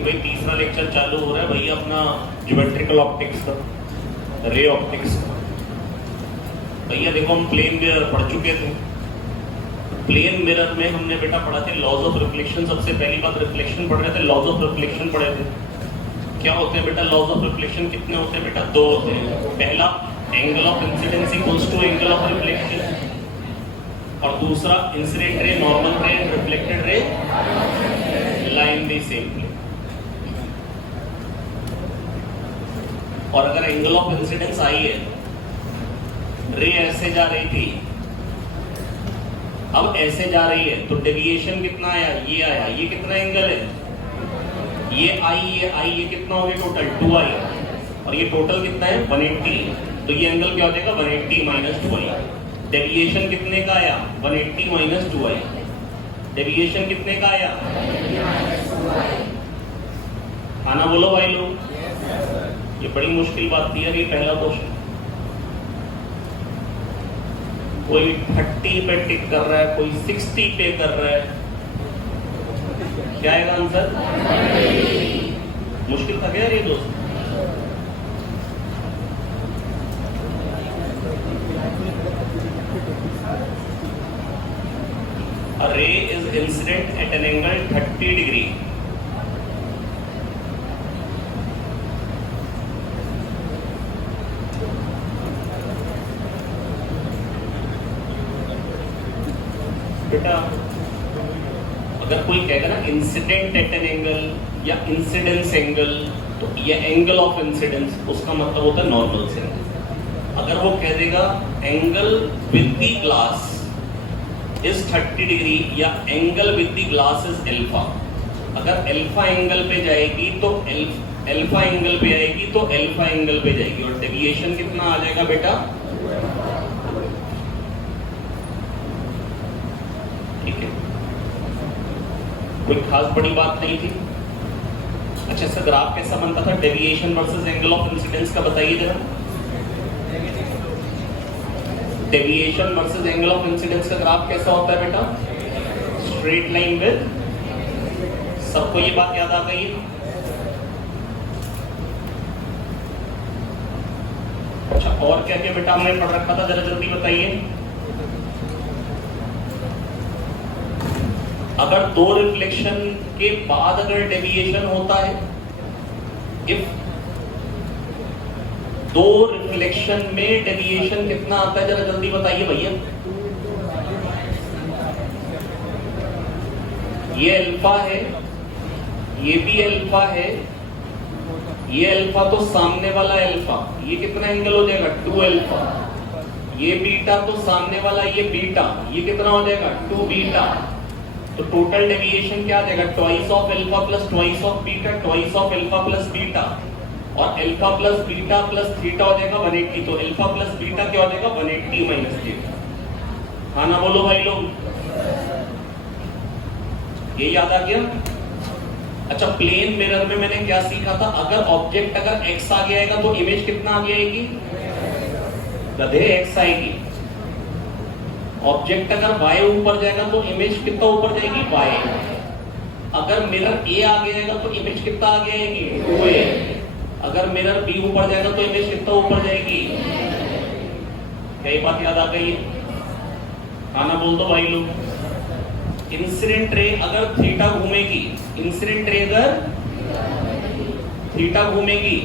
कि भाई तीसरा लेक्चर चालू हो रहा है भैया अपना ज्योमेट्रिकल ऑप्टिक्स का, रे ऑप्टिक्स का। भैया देखो हम प्लेन मिरर पढ़ चुके थे। प्लेन मिरर में हमने बेटा पढ़ा थे लॉज ऑफ रिफ्लेक्शन। सबसे पहली बात रिफ्लेक्शन पढ़ रहे थे, लॉज ऑफ रिफ्लेक्शन पढ़े थे। क्या होते हैं बेटा लॉज ऑफ रिफ्लेक्शन? कितने होते हैं बेटा? दो होते हैं। पहला angle of incidence equals to angle of reflection, और दूसरा इंसिडेंट रे, नॉर्मल रे, reflected ray line the same plane. और अगर एंगल ऑफ इंसिडेंस आई है, रे ऐसे जा रही थी, अब ऐसे जा रही है, तो डेविएशन कितना आया? ये आया। ये कितना एंगल है? ये आई, ये कितना हो गया टोटल? 2i। और ये टोटल कितना है? 180। तो ये एंगल क्या हो जाएगा? 180 माइनस 2i। डेविएशन कितने का आया? 180 माइनस 2i। डेविएशन कितने का आया? खाना बोलो भाई लोग। ये बड़ी मुश्किल बात थी यार, ये पहला क्वेश्चन। कोई 30 पे टिक कर रहा है, कोई 60 पे कर रहा है। क्या आएगा आंसर? मुश्किल था क्या ये दोस्त? A ray is incident at an angle 30 degree. बेटा अगर कोई कहेगा ना इंसिडेंट एट एन एंगल या इंसिडेंस एंगल, तो ये एंगल ऑफ इंसिडेंस, उसका मतलब होता है नॉर्मल से। अगर वो कह देगा angle with the glass is 30 degree या angle with the glass is alpha, अगर अल्फा एंगल पे जाएगी तो अल्फा एंगल पे आएगी तो अल्फा एंगल पे जाएगी। और डेविएशन कितना आ जाएगा बेटा? ठीक है, कोई खास बड़ी बात नहीं थी। अच्छा सर ग्राफ कैसा बनता था deviation versus angle of incidence का? बताइए जरा। Deviation versus angle of incidence का ग्राफ कैसा होता है बेटा? Straight line with. सबको ये बात याद आ गई है? अच्छा और क्या क्या बेटा हमने पढ़ रखा था, जरा जल्दी बताइए। अगर दो रिफ्लेक्शन के बाद अगर डेविएशन होता है, इफ दो रिफ्लेक्शन में डेविएशन कितना आता है? जरा जल्दी बताइए भैया। ये अल्फा है, ये भी अल्फा है, ये अल्फा तो सामने वाला अल्फा, ये कितना एंगल हो जाएगा? 2 अल्फा। ये बीटा तो सामने वाला ये बीटा, ये कितना हो जाएगा? 2 बीटा। तो टोटल डेविएशन क्या आ जाएगा? Twice of alpha plus twice of beta, twice of alpha plus beta, और alpha plus beta plus theta हो जाएगा 180। तो अल्फा प्लस बीटा क्या हो जाएगा? 180 माइनस थीटा। खाना बोलो भाई लोग। ये याद आ गया? अच्छा प्लेन मिरर में मैंने क्या सीखा था? अगर ऑब्जेक्ट अगर एक्स आगे आएगा तो इमेज कितना आगे आएगी? गधे एक्स आएगी। ऑब्जेक्ट अगर वाई ऊपर जाएगा तो इमेज कितना ऊपर जाएगी? वाई। अगर मिरर ए आगे आएगा तो इमेज कितना आगे आएगी? 2a। अगर मिरर बी ऊपर जाएगा तो इमेज कितना ऊपर जाएगी? क्या बात याद आ गई? खाना बोल दो भाई लोग। इंसिडेंट रे अगर थीटा घूमेगी, इंसिडेंट रे अगर थीटा घूमेगी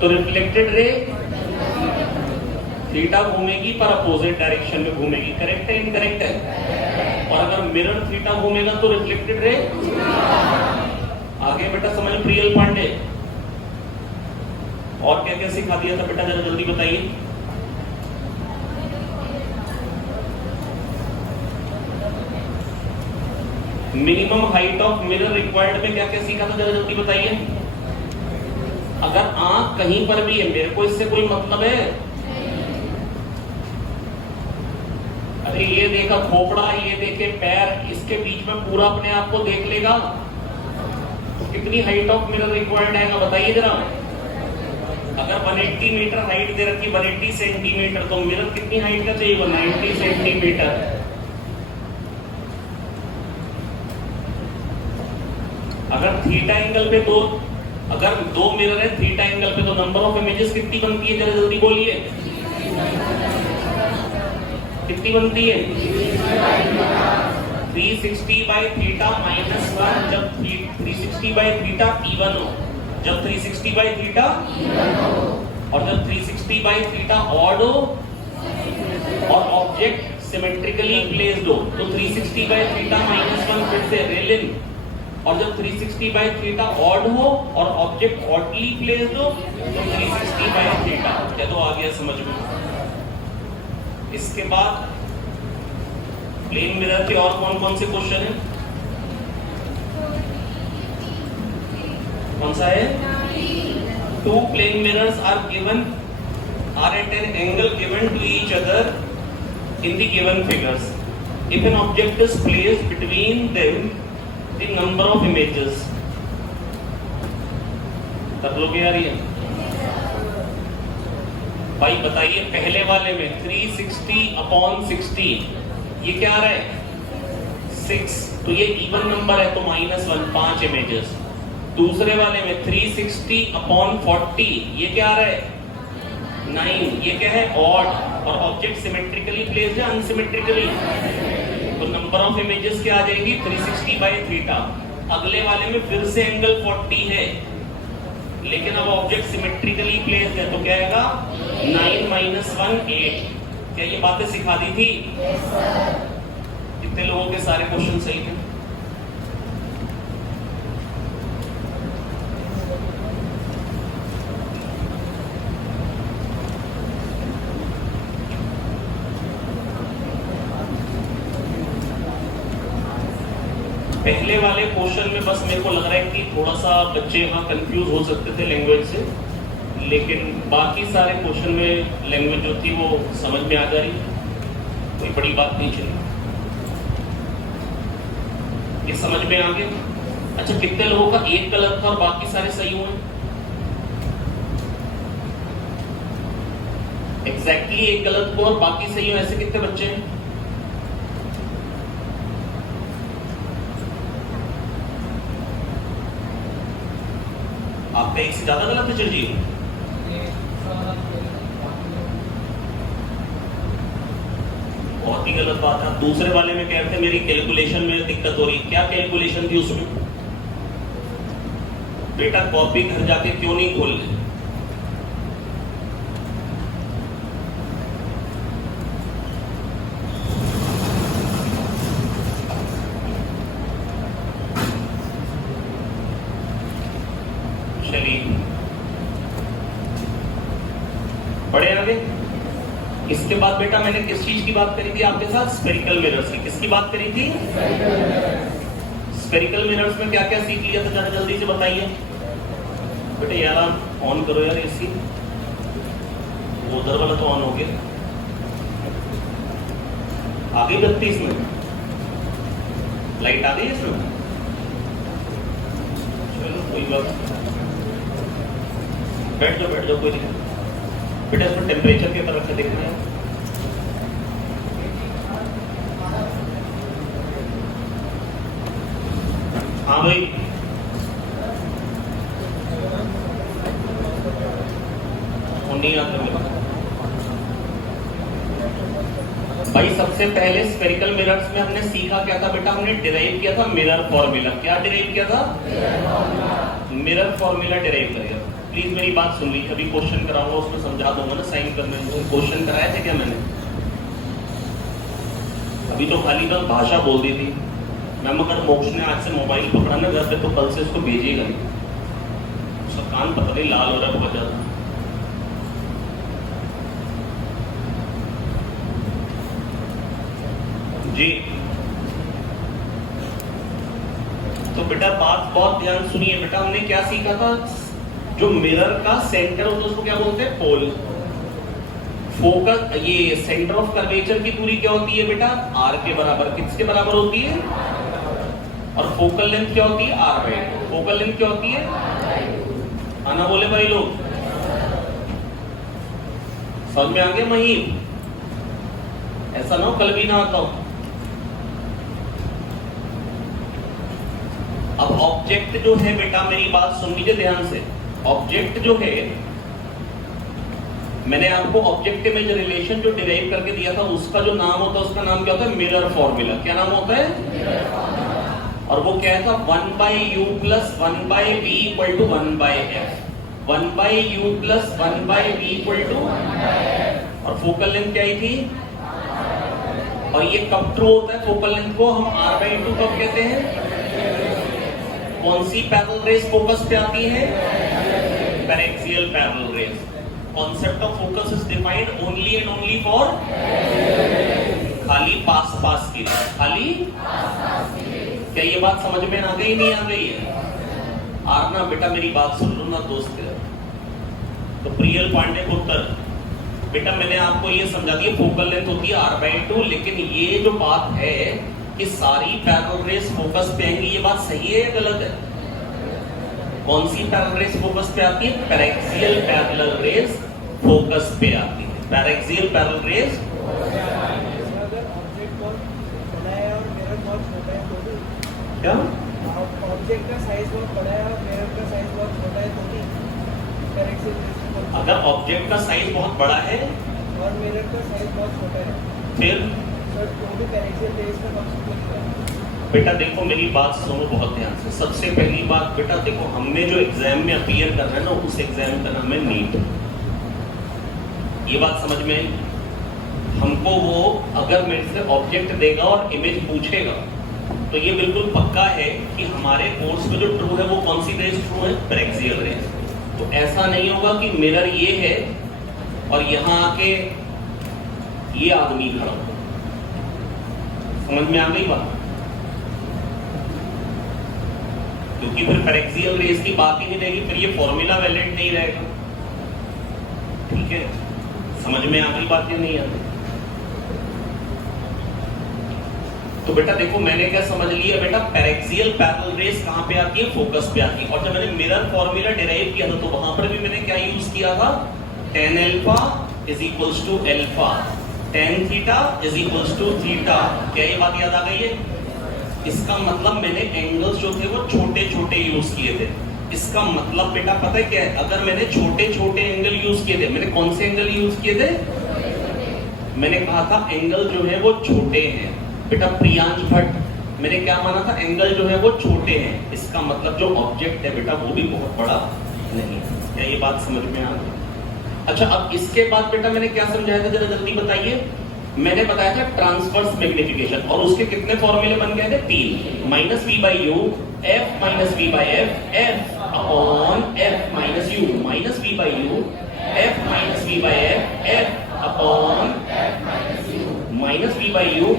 तो रिफ्लेक्टेड रे थीटा घूमेगी पर अपोजिट डायरेक्शन में घूमेगी। करेक्ट है इनकरेक्ट है? और अगर मिरर थीटा घूमेगा तो रिफ्लेक्टेड रे आगे। बेटा समझ प्रियल पांडे। और क्या क्या सिखा दिया था बेटा, जरा जल्दी बताइए। Minimum height of mirror required में क्या क्या सीखा था, जरा जल्दी बताइए। अगर आंख कहीं पर भी है, मेरे को इससे कोई मतलब है? अरे ये देखा खोपड़ा, ये देखे पैर, इसके बीच में पूरा अपने आप को देख लेगा तो कितनी हाइट ऑफ मिरर रिक्वायर्ड है बताइए जरा। अगर 180 मीटर हाइट दे रखी, 180 सेंटीमीटर, तो मिरर कितनी हाइट का चाहिए? 190 सेंटीमीटर। अगर थीटा एंगल पे दो, अगर दो मिरर है थीटा एंगल पे, तो नंबर ऑफ इमेजेस कितनी बनती है, जरा जल्दी बोलिए, कितनी बनती है? 360 बाई थीटा माइनस 1, जब 360 बाई थीटा इवन हो, जब 360 बाई थीटा और जब 360 बाई थीटा ऑड हो और ऑब्जेक्ट सिमेट्रिकली प्लेस्ड हो, तो 360 बाई थीटा माइनस 1 फिर से रेलिन, और जब 360 बाई थीटा ऑड हो और ऑब्जेक्ट ऑडली प्लेस्ड हो, तो 360 बाई थीटा। क्या तो आ गया समझ में? इसके बाद प्लेन मिरर के और कौन कौन से क्वेश्चन हैं? कौन सा है? Two plane mirrors are given are at an angle given to each other in the given figures. If an object is placed between them, the number of images. कर लोगे यार ये? भाई बताइए, पहले वाले में 360/60 ये क्या आ रहा है? 6, तो ये इवन नंबर है तो -1 5 इमेजेस। दूसरे वाले में 360/40 ये क्या आ रहा है? 9, ये क्या है? ऑड, और ऑब्जेक्ट सिमेट्रिकली प्लेस्ड है अनसिमेट्रिकली, तो नंबर ऑफ इमेजेस क्या आ जाएगी? 360 बाई थीटा। अगले वाले में फिर से एंगल 40 है, लेकिन अब ऑब्जेक्ट सिमेट्रिकली प्लेस्ड है, तो क्या आएगा? 9 - 1 8। क्या ये बातें सिखा दी थी? कितने लोगों के सारे क्वेश्चन सही थे? पहले वाले क्वेश्चन में बस मेरे को लग रहा है कि थोड़ा सा बच्चे यहाँ कंफ्यूज हो सकते थे लैंग्वेज से, लेकिन बाकी सारे क्वेश्चन में लैंग्वेज जो थी वो समझ में आ जा रही, कोई बड़ी बात नहीं चली। ये समझ में आ गया? अच्छा, कितने लोगों का एक गलत था और बाकी सारे सही हुए? एग्जैक्टली एक गलत को और बाकी सही हुए, ऐसे कितने बच्चे हैं? आपका एक से ज्यादा गलत है जी? बहुत ही गलत बात है। दूसरे वाले में कहते हैं मेरी कैलकुलेशन में दिक्कत हो रही। क्या कैलकुलेशन थी उसमें? बेटा कॉपी घर जाके क्यों नहीं खोल ले? बड़े आगे। इसके बाद बेटा मैंने किस चीज की बात करी थी आपके साथ? स्फेरिकल मिरर्स की। किसकी बात करी थी? स्फेरिकल मिरर्स में क्या क्या सीख लिया था, जरा जल्दी से बताइए बेटे। यार आप ऑन करो यार एसी, वो उधर वाला तो ऑन हो गया। आ गई बत्ती इसमें, लाइट आ गई इसमें। चलो कोई बात, बैठ जाओ कोई नहीं। बेटा इसमें टेम्परेचर के ऊपर रखकर देखना है। हाँ भाई, नहीं आता भाई। सबसे पहले स्फेरिकल मिरर्स में हमने सीखा क्या था बेटा? हमने डिराइव किया था मिरर फॉर्मूला। क्या डिराइव किया था? मिरर फॉर्मूला डिराइव करेगा। प्लीज मेरी बात सुन लीजिए, अभी क्वेश्चन कराऊंगा उसमें समझा दूंगा ना साइन करने में। क्वेश्चन कराए थे क्या मैंने? अभी तो खाली बस भाषा बोल दी थी। मैम अगर मोक्ष ने आज से मोबाइल पकड़ा ना घर पे, तो कल से उसको भेजिएगा नहीं। उसका कान पता नहीं लाल हो रहा है बहुत ज्यादा। जी तो बेटा बात बहुत ध्यान सुनिए बेटा। हमने क्या सीखा था? जो मिरर का सेंटर होता है उसको क्या बोलते हैं? पोल। फोकस, ये सेंटर ऑफ कर्वेचर की दूरी क्या होती है बेटा? आर के बराबर। किसके बराबर होती है? और फोकल लेंथ क्या होती है? R by. फोकल लेंथ क्या होती है? आना बोले भाई लोग, समझ में आ गया? महीन ऐसा ना हो कल भी ना आता हो। अब ऑब्जेक्ट जो है बेटा, मेरी बात सुन लीजिए ध्यान से, ऑब्जेक्ट जो है, मैंने आपको ऑब्जेक्ट में जो रिलेशन जो डिराइव करके दिया था उसका जो नाम होता है, उसका नाम क्या होता है? Mirror formula. क्या नाम होता है? और वो क्या था? 1/u plus 1/v equal to 1/f। 1/u plus 1/v equal to, और फोकल लेंथ क्या ही थी? और ये कब ट्रू होता है? फोकल लेंथ को हम r/2 कब कहते हैं? कौन सी पैरेलल रेस फोकस पे आती है? Paraxial parallel rays. Concept of focus is defined only and only for खाली पास पास की, खाली क्या ये बात समझ में आ गई? नहीं आ गई है? आर ना बेटा मेरी बात सुन लो ना दोस्त। तो प्रियल पांडे को उत्तर, बेटा मैंने आपको ये समझा दिया फोकल लेंथ होती है r/2, लेकिन ये जो बात है कि सारी पैरेलल रेस फोकस पे आएंगी, ये बात सही है या गलत है? कौन सी पैरेलल रेस फोकस पे आती है? पैरेक्सियल पैरेलल रेस फोकस पे आती है। पैरेक्सियल पैरेलल रेस क्या? ऑब्जेक्ट का साइज बहुत बड़ा है और मिरर का साइज बहुत छोटा है, तो भी पैरेक्सियल रेस। अगर ऑब्जेक्ट का साइज बहुत बड़ा है और मिरर का साइज बहुत छोटा है, फिर तो भी पैरेक्सियल रेस का कॉन्सेप्ट है। बेटा देखो मेरी बात सुनो बहुत ध्यान से। सबसे पहली बात बेटा देखो, हमने जो एग्जाम में अपीयर कर रहे हैं ना, उस एग्जाम का नाम है नीट। ये बात समझ में आई? हमको वो अगर मेरे से ऑब्जेक्ट देगा और इमेज पूछेगा, तो ये बिल्कुल पक्का है कि हमारे कोर्स में जो ट्रू है वो कौन सी रेस ट्रू है? Paraxial rays. तो ऐसा नहीं होगा कि मिरर ये है और यहां आके ये आदमी खड़ा हो। समझ में आ गई बात? क्योंकि फिर पैरेक्सियल रेस की बात ही नहीं रहेगी, फिर ये फॉर्मूला वैलिड नहीं रहेगा। ठीक है, समझ में आ गई बात या नहीं आती? तो बेटा देखो मैंने क्या समझ लिया बेटा, पैरेक्सियल पैरेलल रेस कहां पे आती है? फोकस पे आती है। और जब मैंने मिरर फॉर्मूला डिराइव किया था, तो वहां पर भी मैंने क्या यूज किया था? tan alpha is equals to alpha, tan theta is equals to theta. क्या ये बात याद आ गई है? इसका मतलब मैंने एंगल्स जो थे वो छोटे छोटे यूज किए थे। इसका मतलब बेटा पता है क्या है? अगर मैंने छोटे छोटे एंगल यूज किए थे, मैंने कौन से एंगल यूज किए थे? मैंने कहा था एंगल जो है वो छोटे हैं। बेटा प्रियांश भट्ट, मैंने क्या माना था? एंगल जो है वो छोटे हैं। इसका मतलब जो ऑब्जेक्ट है बेटा वो भी बहुत बड़ा नहीं। क्या ये बात समझ में आ गई? अच्छा, अब इसके बाद बेटा मैंने क्या समझाया था, जरा जल्दी बताइए। मैंने बताया था ट्रांसवर्स मैग्निफिकेशन, और उसके कितने फॉर्मूले बन गए थे? 3। -v/u, f - v/f, f upon f - u, -v/u, f - v/f, f upon -v/u।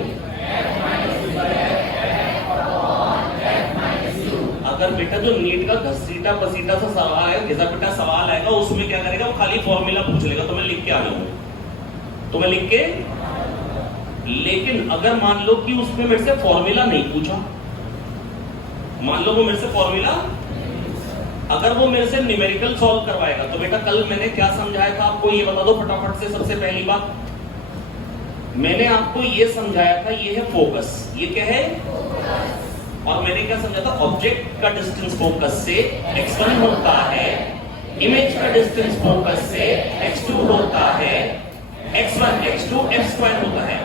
अगर बेटा जो नीट का घसीटा पसीटा सा सवाल है, घिसा पिटा सवाल आएगा, उसमें क्या करेगा? वो खाली फॉर्मूला पूछ लेगा, तो मैं लिख के आ जाऊंगा, तो मैं लिख के। लेकिन अगर मान लो कि उसमें मेरे से फॉर्मूला नहीं पूछा, मान लो वो मेरे से फॉर्मूला, अगर वो मेरे से न्यूमेरिकल सॉल्व करवाएगा, तो बेटा कल मैंने क्या समझाया था आपको, ये बता दो फटाफट से। सबसे पहली बात मैंने आपको ये समझाया था, ये है फोकस। ये क्या है? और मैंने क्या समझा था? ऑब्जेक्ट का डिस्टेंस फोकस से x1 होता है, इमेज का डिस्टेंस फोकस से x2 होता है, x1 x2 f² होता है।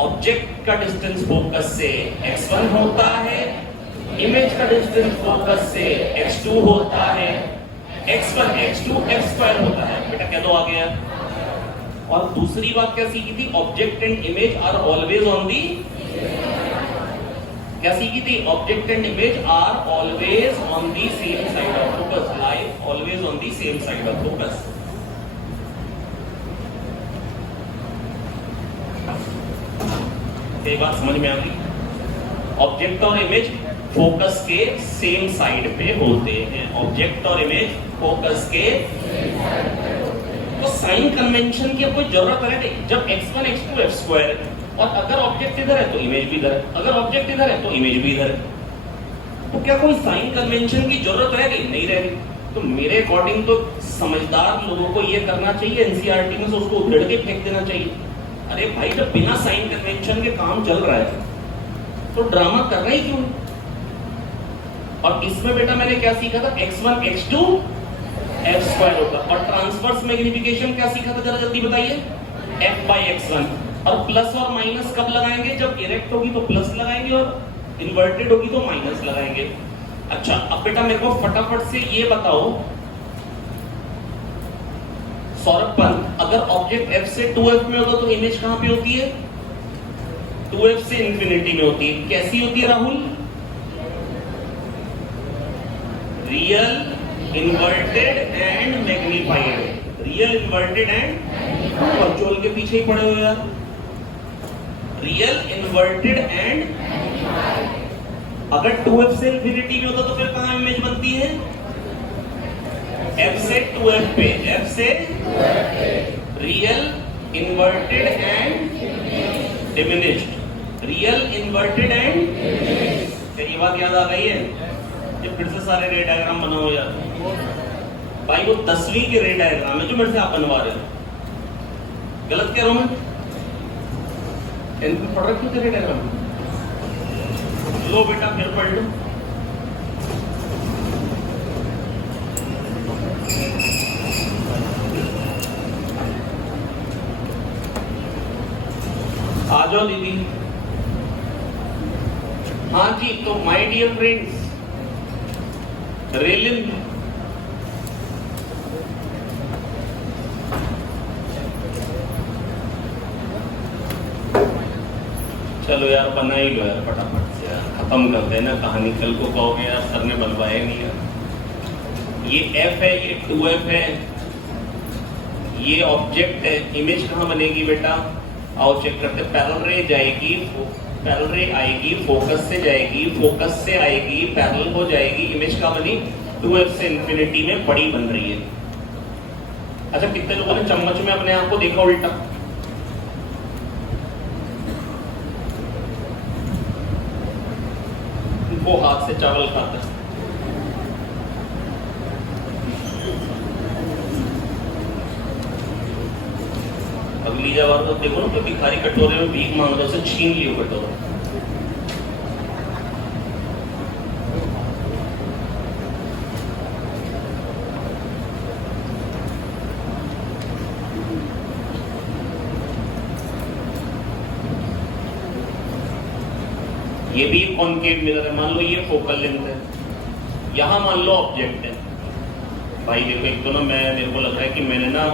ऑब्जेक्ट का डिस्टेंस फोकस से x1 होता है, इमेज का डिस्टेंस फोकस से x2 होता है, x1 x2 f² होता है। बेटा कह दो आ गया। और दूसरी बात क्या सीखी थी? Object and image are always on the, क्या सीखी थी? Object and image are always on the same side of focus, like always on the same side of focus. ये बात समझ में आ गई? ऑब्जेक्ट और इमेज फोकस के सेम साइड पे होते हैं। ऑब्जेक्ट और इमेज फोकस के, तो साइन कन्वेंशन की कोई जरूरत है? जब x1 x2 f² है, और अगर ऑब्जेक्ट इधर है तो इमेज भी इधर है, अगर ऑब्जेक्ट इधर है तो इमेज भी इधर है, तो क्या कोई साइन कन्वेंशन की जरूरत रह गई? नहीं रह गई। तो मेरे अकॉर्डिंग तो समझदार लोगों को ये करना चाहिए, एनसीईआरटी में से उसको उधेड़ के फेंक देना चाहिए। अरे भाई, जब बिना साइन कन्वेंशन के काम चल रहा है तो ड्रामा करना ही क्यों? और इसमें बेटा मैंने क्या सीखा था, x1 x2 f² होगा। और ट्रांसवर्स मैग्निफिकेशन क्या सीखा था, जरा जल्दी बताइए, f/x1। और प्लस और माइनस कब लगाएंगे, जब इरेक्ट होगी तो प्लस लगाएंगे और इन्वर्टेड होगी तो माइनस लगाएंगे। अच्छा अब बेटा मेरे को फटाफट से ये बताओ सौरभ पंत, अगर ऑब्जेक्ट f से 2f में होगा तो इमेज कहां पे होती है, 2f से इंफिनिटी में होती है। कैसी होती है Rahul, real, inverted and magnified. Real, inverted and virtual के पीछे ही पड़े हुए यार। रियल, इन्वर्टेड एंड, अगर 2f से इंफिनिटी में होता तो फिर कहां इमेज बनती है, f से 2f पे, f से real, inverted and diminished. Real, inverted and, ये बात याद आ गई है? ये फिर से सारे रे डायग्राम बनाओ यार भाई, वो 10वीं के रे डायग्राम है जो मेरे से आप बनवा रहे हो। गलत कह रहा हूं मैं? 10th में पढ़ रखे थे रे डायग्राम, लो बेटा फिर पढ़ लो। आ जाओ दीदी। हाँ जी, तो माय डियर फ्रेंड्स, रेलिन चलो यार बना ही लो यार फटाफट से यार, खत्म कर देना कहानी। कल को कहोगे यार सर ने बनवाया नहीं यार। ये f है, ये 2f है, ये ऑब्जेक्ट है। इमेज कहाँ बनेगी बेटा, आओ चेक करते। पैरेलल रे जाएगी, पैरेलल रे आएगी, फोकस से जाएगी, फोकस से आएगी, पैरेलल हो जाएगी। इमेज कहाँ बनी, 2f से इंफिनिटी में बड़ी बन रही है। अच्छा कितने लोगों ने चम्मच में अपने आप को देखा उल्टा? वो हाथ से चावल खाता है। अगली बार तो देखो ना, तो भिखारी कटोरे में भीख मांग रहा, उसे छीन लियो कटोरा। ये भी एक कॉन्केव मिरर है। मान लो ये फोकल लेंथ है, यहां मान लो ऑब्जेक्ट है। भाई देखो एक तो ना मेरे को लग रहा है कि मैंने ना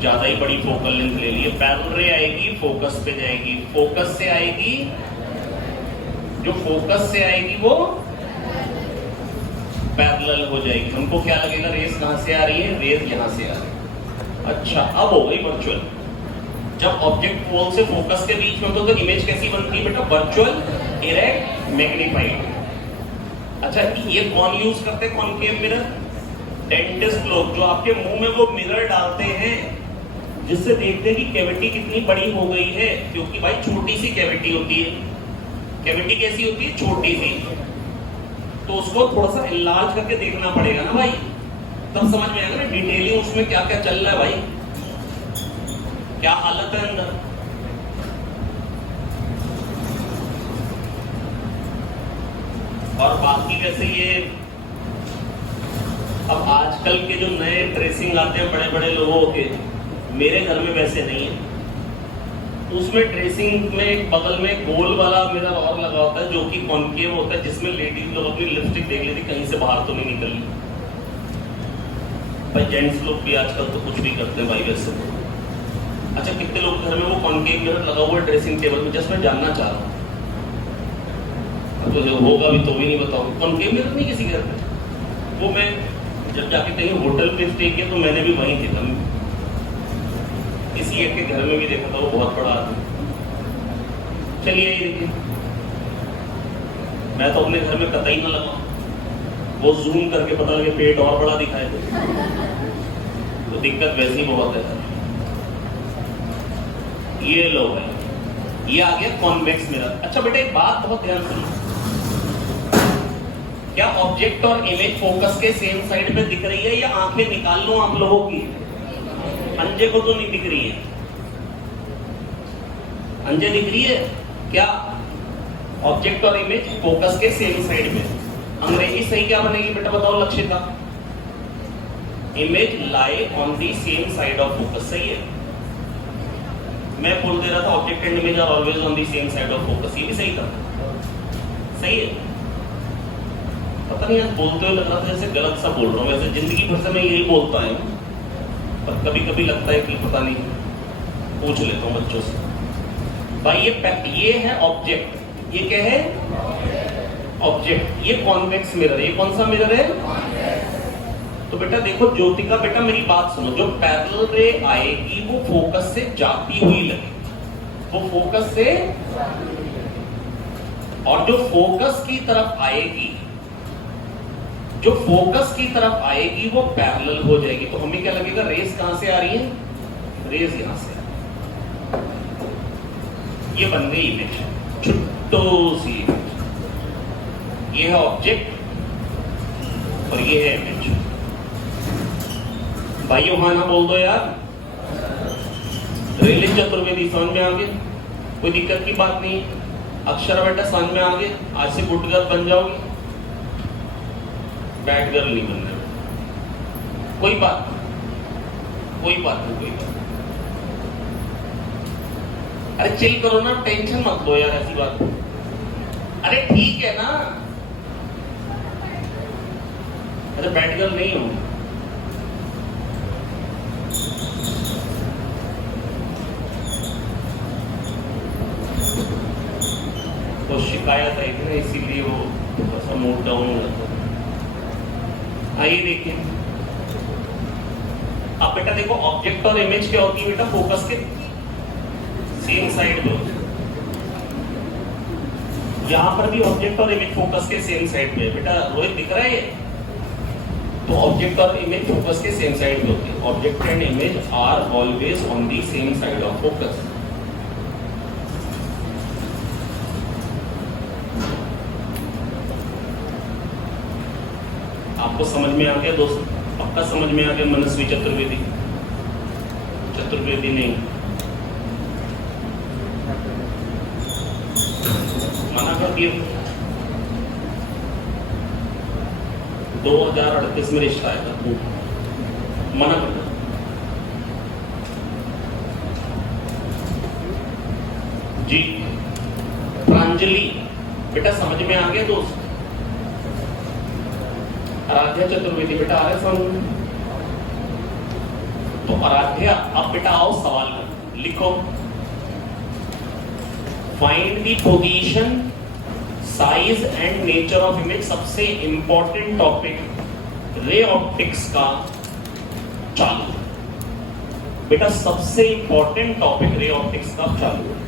ज्यादा ही बड़ी फोकल लेंथ ले ली है। पैरेलल रे आएगी, फोकस पे जाएगी, फोकस से आएगी, जो फोकस से आएगी वो पैरेलल हो जाएगी। हमको क्या लगेगा, रेस कहां से आ रही है, रेस यहां से आ रही है। अच्छा अब हो गई वर्चुअल। जब ऑब्जेक्ट पोल से फोकस के बीच में होता तो इमेज कैसी बनती है बेटा, वर्चुअल, इरेक्ट, मैग्नीफाइड। अच्छा ये कौन यूज करते हैं कॉनकेव मिरर, डेंटिस्ट लोग, जो आपके मुंह में वो मिरर डालते हैं जिससे देखते हैं कि कैविटी कितनी बड़ी हो गई है। क्योंकि भाई छोटी सी कैविटी होती है, कैविटी कैसी होती है, छोटी सी, तो उसको थोड़ा सा इलाज करके देखना पड़ेगा ना भाई, तब समझ में आएगा ना डिटेलिंग उसमें क्या क्या चल रहा है भाई, क्या हालत है अंदर। और बाकी वैसे ये अब आजकल के जो नए ड्रेसिंग आते हैं बड़े बड़े लोगों के, मेरे घर में वैसे नहीं है। उसमें ड्रेसिंग में एक बगल में गोल वाला मिरर और लगा होता है जो कि कॉनकेव होता है, जिसमें लेडीज लोग अपनी लिपस्टिक देख लेती कहीं से बाहर तो नहीं निकल रही। भाई जेंट्स लोग भी आजकल तो कुछ भी करते हैं भाई वैसे तो। अच्छा कितने लोग घर में वो कॉनकेव मिरर लगा हुआ है ड्रेसिंग टेबल में, जस्ट मैं जानना चाह रहा हूँ। तो होगा भी तो भी नहीं बताओ, कॉनकेव मिरर नहीं किसी घर में। वो मैं जब जाके कहीं होटल पे स्टे किया तो मैंने भी वहीं देखा, किसी एक के घर में भी देखा था, वो बहुत बड़ा आदमी। चलिए ये देखिए, मैं तो अपने घर में कतई ना लगा, वो जूम करके पता लगे पेट और बड़ा दिखाए तो दिक्कत वैसी बहुत है। ये लो भाई, ये आ गया कॉन्वेक्स मिरर। अच्छा बेटा एक बात बहुत ध्यान सुनो, क्या ऑब्जेक्ट और इमेज फोकस के सेम साइड पे दिख रही है, या आंखें निकाल लो आप लोगों की, अंजे को तो नहीं दिख रही है, अंजे दिख रही है क्या, ऑब्जेक्ट और इमेज फोकस के सेम साइड में। अंग्रेजी सही क्या बनेगी बेटा बताओ Lakshita? Image lie on the same side of focus. सही है। मैं बोल दे रहा था object and image are always on the same side of focus, ये भी सही था। सही है। पता नहीं आज बोलते हुए लग रहा था जैसे गलत सा बोल रहा हूँ, वैसे जिंदगी भर से मैं यही बोलता है, पर कभी कभी लगता है कि पता नहीं, पूछ लेता हूँ बच्चों से। भाई ये है ऑब्जेक्ट, ये क्या है? ऑब्जेक्ट। ये कॉन्वेक्स मिरर, ये कौन सा मिरर है? तो बेटा देखो ज्योतिका, बेटा मेरी बात सुनो, जो पैरेलल रे आएगी वो फोकस से जाती हुई लगेगी, वो फोकस से, और जो फोकस की तरफ आएगी, जो फोकस की तरफ आएगी वो पैरेलल हो जाएगी। तो हमें क्या लगेगा? रेस कहां से आ रही है? रेस यहां से। ये बन गई इमेज, छुट्टो सी इमेज। ये है ऑब्जेक्ट और ये है इमेज। भाइयों हाँ ना बोल दो यार। रिलीज चतुर्वेदी समझ में आ गया? कोई दिक्कत की बात नहीं। अक्षर बेटा समझ में आ गया? आज से गुड गर्ल बन जाओगी, बैड गर्ल नहीं बनना। कोई बात नहीं, कोई बात नहीं, कोई बात। अरे चिल करो ना, टेंशन मत लो यार ऐसी बात। अरे ठीक है ना। अरे बैड गर्ल नहीं हूं। तो शिकायत आई थी ना, इसीलिए वो थोड़ा सा मूड डाउन हो जाता। आइए देखिए अब बेटा देखो, ऑब्जेक्ट और इमेज क्या होती है बेटा? फोकस के सेम साइड पे। यहां पर भी ऑब्जेक्ट और इमेज फोकस के सेम साइड पे। बेटा रोहित दिख रहा है ये? तो ऑब्जेक्ट और इमेज फोकस के सेम साइड पे होती है। Object and image are always on the same side of focus. आपको समझ में आ गया दोस्तों? पक्का समझ में आ गया? मनस्वी चतुर्वेदी, चतुर्वेदी नहीं, मना कर दिया। 2038 में रिश्ता आएगा, मना कर दिया। जी प्रांजलि बेटा समझ में आ गया दोस्त? आराध्या चतुर्वेदी बेटा आ रहे समझ? तो आराध्या अब बेटा आओ सवाल कर, लिखो। Find the position, size and nature of image. सबसे इंपॉर्टेंट टॉपिक रे ऑप्टिक्स का चालू। बेटा सबसे इंपॉर्टेंट टॉपिक रे ऑप्टिक्स का चालू।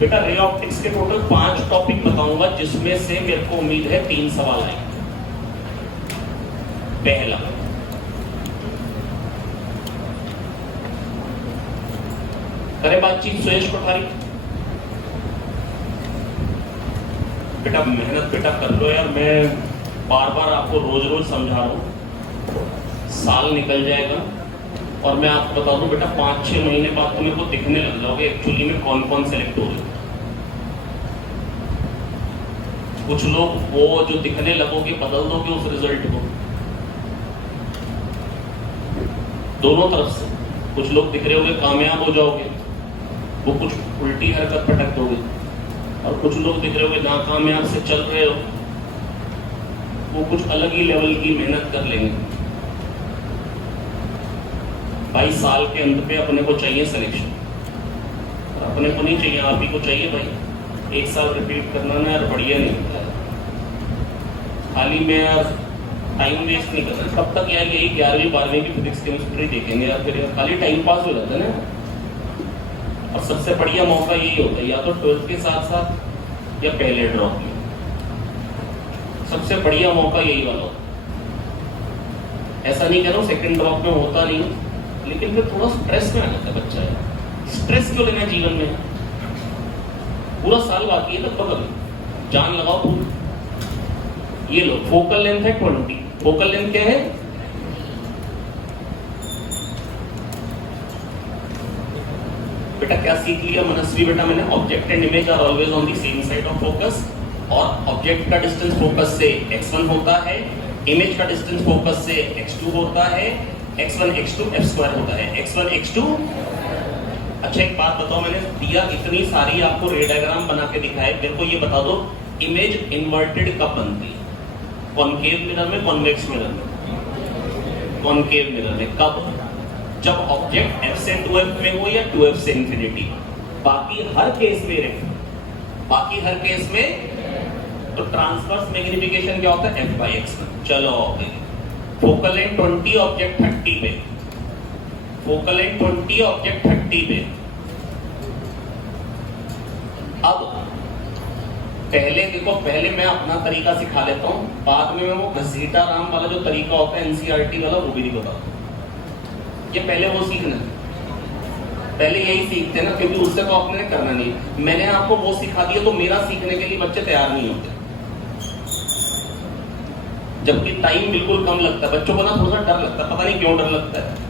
बेटा रे ऑप्टिक्स के टोटल 5 टॉपिक बताऊंगा, जिसमें से मेरे को उम्मीद है 3 सवाल आएंगे। पहला, करे बातचीत सुरेश कोठारी। बेटा मेहनत बेटा कर लो यार, मैं बार बार आपको रोज रोज समझा रहा हूं। साल निकल जाएगा और मैं आपको बता दूं बेटा 5-6 महीने बाद तुम्हें को दिखने लग जाओगे एक्चुअली में कौन कौन सेलेक्ट हो गए। कुछ लोग वो जो दिखने लगोगे बदल दोगे उस रिजल्ट को, दोनों तरफ से। कुछ लोग दिख रहे होगे कामयाब हो जाओगे, वो कुछ उल्टी हरकत पटक दोगे, और कुछ लोग दिख रहे होगे नाकामयाब से चल रहे हो, वो कुछ अलग ही लेवल की मेहनत कर लेंगे। भाई साल के अंत पे अपने को चाहिए सिलेक्शन, अपने को नहीं चाहिए, आप ही को चाहिए भाई। 1 साल रिपीट करना ना यार बढ़िया नहीं होता है। खाली में यार टाइम वेस्ट नहीं करना। तब तक यार यही 11वीं 12वीं की फिजिक्स केमिस्ट्री देखेंगे यार, फिर खाली टाइम पास हो जाता है ना। और सबसे बढ़िया मौका यही होता है, या तो 12th के साथ साथ या पहले ड्रॉप में। सबसे बढ़िया मौका यही वाला होता है। ऐसा नहीं कह रहा हूँ सेकेंड ड्रॉप में होता नहीं, लेकिन फिर थोड़ा स्ट्रेस में आ जाता है बच्चा यार। स्ट्रेस क्यों लेना जीवन में? पूरा साल बाकी है, लगभग अभी जान लगाओ पूरी। ये लो फोकल लेंथ है 20। फोकल लेंथ क्या है? बेटा क्या सीख लिया मनस्वी बेटा मैंने, object and image are always on the same side of focus, और ऑब्जेक्ट का डिस्टेंस फोकस से x1 होता है, इमेज का डिस्टेंस फोकस से x2 होता है, x1 x2 f स्क्वायर होता है, x1 x2। अच्छा एक बात बताओ, मैंने दिया इतनी सारी आपको रे डायग्राम बना के दिखाए, मेरे को ये बता दो इमेज इन्वर्टेड कब बनती है? कॉनकेव मिरर में, कॉन्वेक्स मिरर में? कॉनकेव मिरर में। कब? जब ऑब्जेक्ट f से 2f में हो या 2f से इंफिनिटी। बाकी हर केस में बाकी हर केस में तो ट्रांसवर्स मैग्निफिकेशन क्या होता है? f by x1। चलो फोकल लेंथ 20 ऑब्जेक्ट 30 पे, फोकल लेंथ 20 ऑब्जेक्ट 30 पे। अब पहले देखो, पहले मैं अपना तरीका सिखा लेता हूं, बाद में मैं वो घसीटा राम वाला जो तरीका होता है एनसीईआरटी वाला वो भी नहीं बताता। ये पहले वो सीखना है, पहले यही सीखते हैं ना, क्योंकि उससे तो आपने करना नहीं। मैंने आपको वो सिखा दिया तो मेरा सीखने के लिए बच्चे तैयार नहीं होते, जबकि टाइम बिल्कुल कम लगता है। बच्चों को ना थोड़ा सा डर लगता है, पता नहीं क्यों डर लगता है।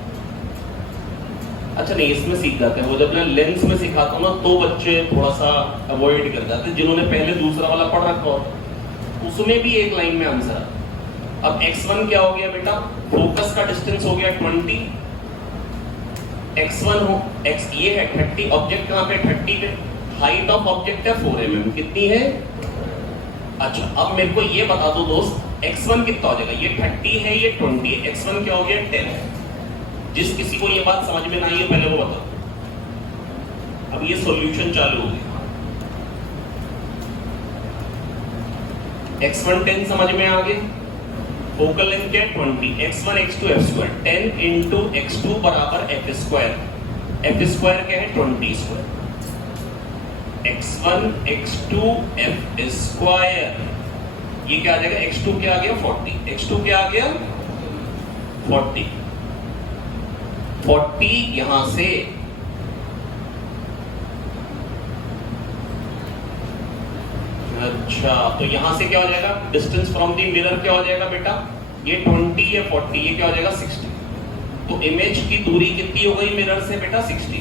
अच्छा नहीं, इसमें सीख जाते हैं। वो जब मैं लेंस में सिखाता हूँ ना तो बच्चे थोड़ा सा अवॉइड कर जाते हैं, जिन्होंने पहले दूसरा वाला पढ़ रखा हो। उसमें भी एक लाइन में आंसर। अब x1 क्या हो गया बेटा? फोकस का डिस्टेंस हो गया 20, x1 हो x ये है 30, ऑब्जेक्ट कहाँ पे? 30 पे। हाइट ऑफ ऑब्जेक्ट है 4 mm, कितनी है? अच्छा अब मेरे को ये बता दो दोस्त, x1 कितना हो जाएगा? ये 30 है, ये 20 है, x1 क्या हो गया? 10। जिस किसी को ये बात समझ में ना आई है पहले वो बताओ। अब ये सॉल्यूशन चालू हो गया। x1 10 समझ में आ गए, फोकल लेंथ क्या है? 20, x1 x2 f square, 10 into x2 बराबर f स्क्वायर। f स्क्वायर क्या है? 20 square. x1 x2 f square, ये क्या आ जाएगा? x2 क्या आ गया? 40, x2 क्या आ गया? 40। 40 यहां से अच्छा, तो यहां से क्या हो जाएगा? डिस्टेंस फ्रॉम दी मिरर क्या हो जाएगा बेटा? ये 20 है 40, ये क्या हो जाएगा? 60। तो इमेज की दूरी कितनी हो गई मिरर से बेटा? 60।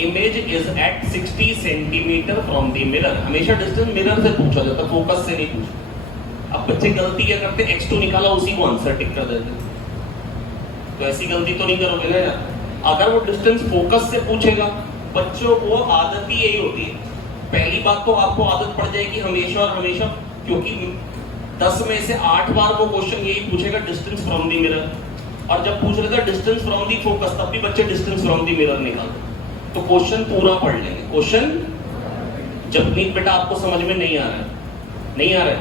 Image is at 60 centimetre from the mirror. हमेशा डिस्टेंस मिरर से पूछा जाता, फोकस से नहीं पूछा। अब बच्चे गलती क्या करते? x2 निकाला, उसी को आंसर टिक कर देते। तो ऐसी गलती तो नहीं करोगे ना यार। अगर वो डिस्टेंस फोकस से पूछेगा, बच्चों को आदत ही यही होती है। पहली बात तो आपको आदत पड़ जाएगी हमेशा और हमेशा, क्योंकि 10 में से 8 बार वो क्वेश्चन यही पूछेगा डिस्टेंस फ्रॉम दी मिरर, और जब पूछ लेगा डिस्टेंस फ्रॉम दी फोकस तब भी बच्चे डिस्टेंस फ्रॉम दी मिरर निकालते। तो क्वेश्चन पूरा पढ़ लेंगे। क्वेश्चन जब भी बेटा आपको समझ में नहीं आ रहा है, नहीं आ रहा है,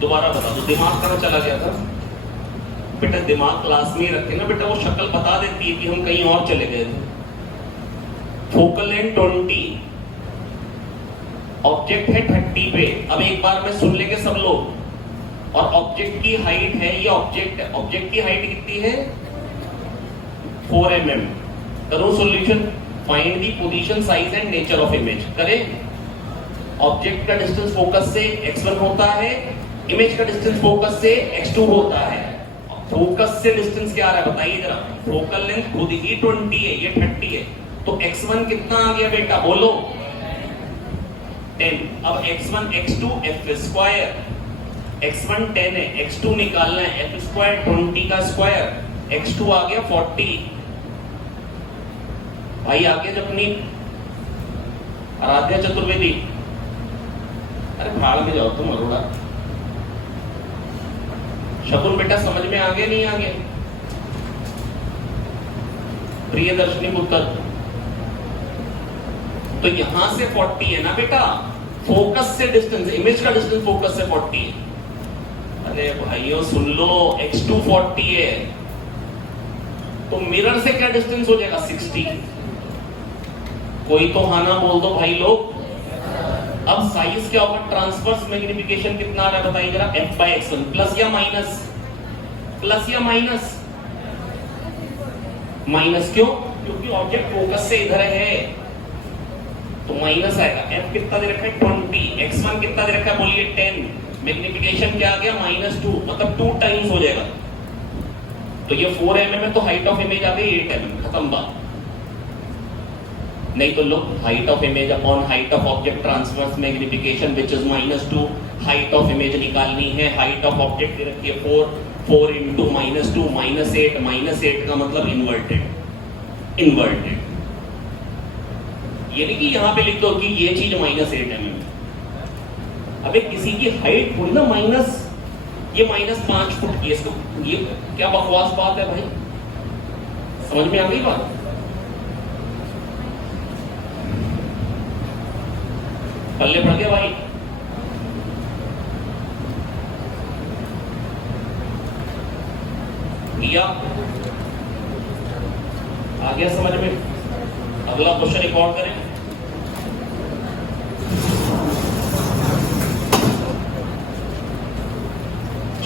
दोबारा बता दो। दिमाग कहाँ चला गया था बेटा? दिमाग क्लास में ही रखे ना बेटा, वो शक्ल बता देती है कि हम कहीं और चले गए थे। फोकल लेंथ 20, ऑब्जेक्ट है 30 पे। अब एक बार में सुन लेंगे सब लोग, और ऑब्जेक्ट की हाइट है, ये ऑब्जेक्ट है, ऑब्जेक्ट की हाइट कितनी है? 4 mm। करो solution, find the position, size and nature of image. करें। ऑब्जेक्ट का डिस्टेंस फोकस से x1 होता है, इमेज का डिस्टेंस फोकस से x2 होता है। फोकस से डिस्टेंस क्या आ रहा है बताइए जरा? फोकल लेंथ खुद ही 20 है, ये 30 है, तो x1 कितना आ गया बेटा? बोलो 10। अब x1 x2 f square, x1 10 है, x2 निकालना है, f स्क्वायर 20 का स्क्वायर, x2 आ गया 40। भाई आगे अपनी आराध्या चतुर्वेदी, अरे भाड़ में जाओ तुम अरोड़ा। शकुन बेटा समझ में आ गया नहीं आ गया? प्रियदर्शनी पुत्र, तो यहां से 40 है ना बेटा, फोकस से डिस्टेंस, इमेज का डिस्टेंस फोकस से 40 है। अरे भाइयों सुन लो, x2 40 है, तो मिरर से क्या डिस्टेंस हो जाएगा? 60। कोई तो हाँ ना बोल दो भाई लोग। अब साइज क्या होगा? ट्रांसवर्स मैग्निफिकेशन कितना आ रहा है बताइए जरा? f by x1, प्लस या माइनस? प्लस या माइनस? माइनस क्यों? क्योंकि ऑब्जेक्ट फोकस से इधर है, तो माइनस आएगा। f कितना दे रखा है? 20, x1 कितना दे रखा है? बोलिए 10। मैग्निफिकेशन क्या आ गया? -2, मतलब 2 टाइम्स हो जाएगा। तो ये 4 mm है, तो हाइट ऑफ इमेज आ गई 8 mm। खत्म बात। नहीं तो लो, height of image upon height of object transverse magnification which is -2, height of image निकालनी है, हाइट ऑफ ऑब्जेक्ट दे रखी है 4, 4 इंटू -2 -8, -8 का मतलब इन्वर्टेड, इन्वर्टेड। ये नहीं कि यहां पे लिख दो कि ये चीज -8 है। अबे किसी की हाइट थोड़ी ना माइनस, ये -5 फुट की, ये क्या बकवास बात है भाई, समझ में आ गई बात? पल्ले पड़ गया भाई। किया, आ गया समझ में? अगला क्वेश्चन रिकॉर्ड करें।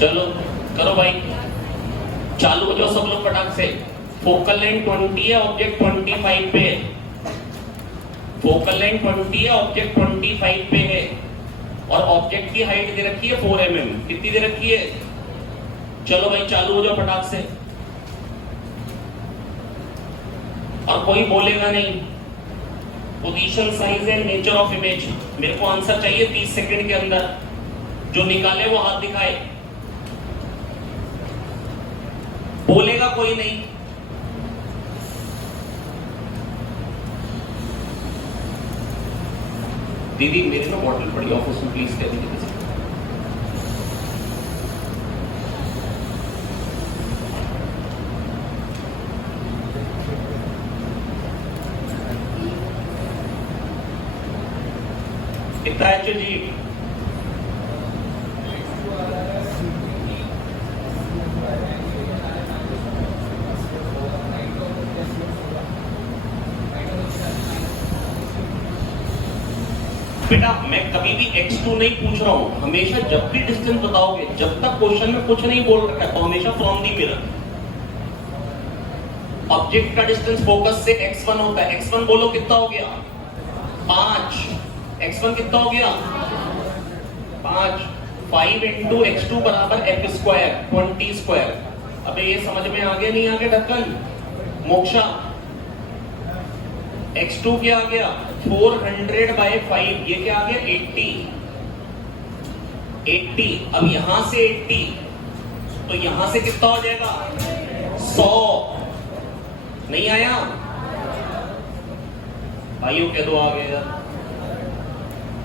चलो करो भाई, चालू हो जाओ सब लोग फटाक से। फोकल लेंथ 20 है, ऑब्जेक्ट 25 पे है। फोकल लेंथ 20 है, ऑब्जेक्ट 25 पे है, और ऑब्जेक्ट की हाइट दे रखी है 4 mm। कितनी दे रखी है? चलो भाई चालू हो जाओ फटाक से, और कोई बोलेगा नहीं। Position, size and nature of image, मेरे को आंसर चाहिए 30 सेकंड के अंदर। जो निकाले वो हाथ दिखाए। बोलेगा कोई नहीं। दीदी मेरी ना बॉटल पड़ी ऑफिस में, प्लीज कह दीजिए। कितना है जी? बेटा मैं कभी भी x2 नहीं पूछ रहा हूं, हमेशा जब भी डिस्टेंस बताओगे, जब तक क्वेश्चन में कुछ नहीं बोल रखा है तो हमेशा फ्रॉम दी मिरर। ऑब्जेक्ट का डिस्टेंस फोकस से x1 होता है, x1 बोलो कितना हो गया? 5। x1 कितना हो गया? 5। 5 इंटू x2 बराबर f स्क्वायर, 20 स्क्वायर। अबे ये समझ में आ गया नहीं आ गया ढक्कन? मोक्षा, x2 क्या आ गया? 400/5, ये क्या आ गया? 80। 80, अब यहां से 80 तो यहां से कितना हो जाएगा? 100। नहीं आया भाइयों? कह दो आ गया यार,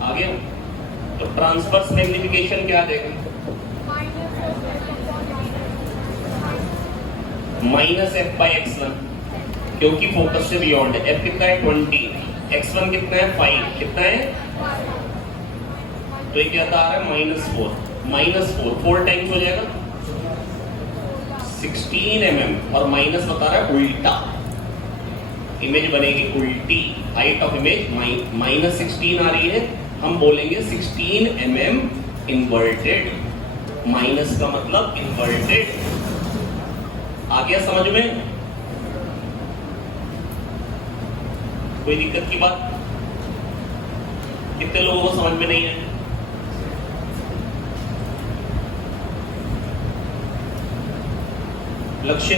आ गया। तो ट्रांसवर्स मैग्निफिकेशन क्या देगा? -f/x1, क्योंकि फोकस से बियॉन्ड है। f कितना है? 20, x1 कितना है? 5, कितना है? तो ये क्या आ रहा है? -4, 4 टाइम्स हो जाएगा 16 mm, और माइनस बता रहा है उल्टा, इमेज बनेगी उल्टी। हाइट ऑफ इमेज -16 आ रही है, हम बोलेंगे 16 mm इन्वर्टेड। माइनस का मतलब इन्वर्टेड। आ गया समझ में? कोई दिक्कत की बात? कितने लोगों को समझ में नहीं है? लक्ष्य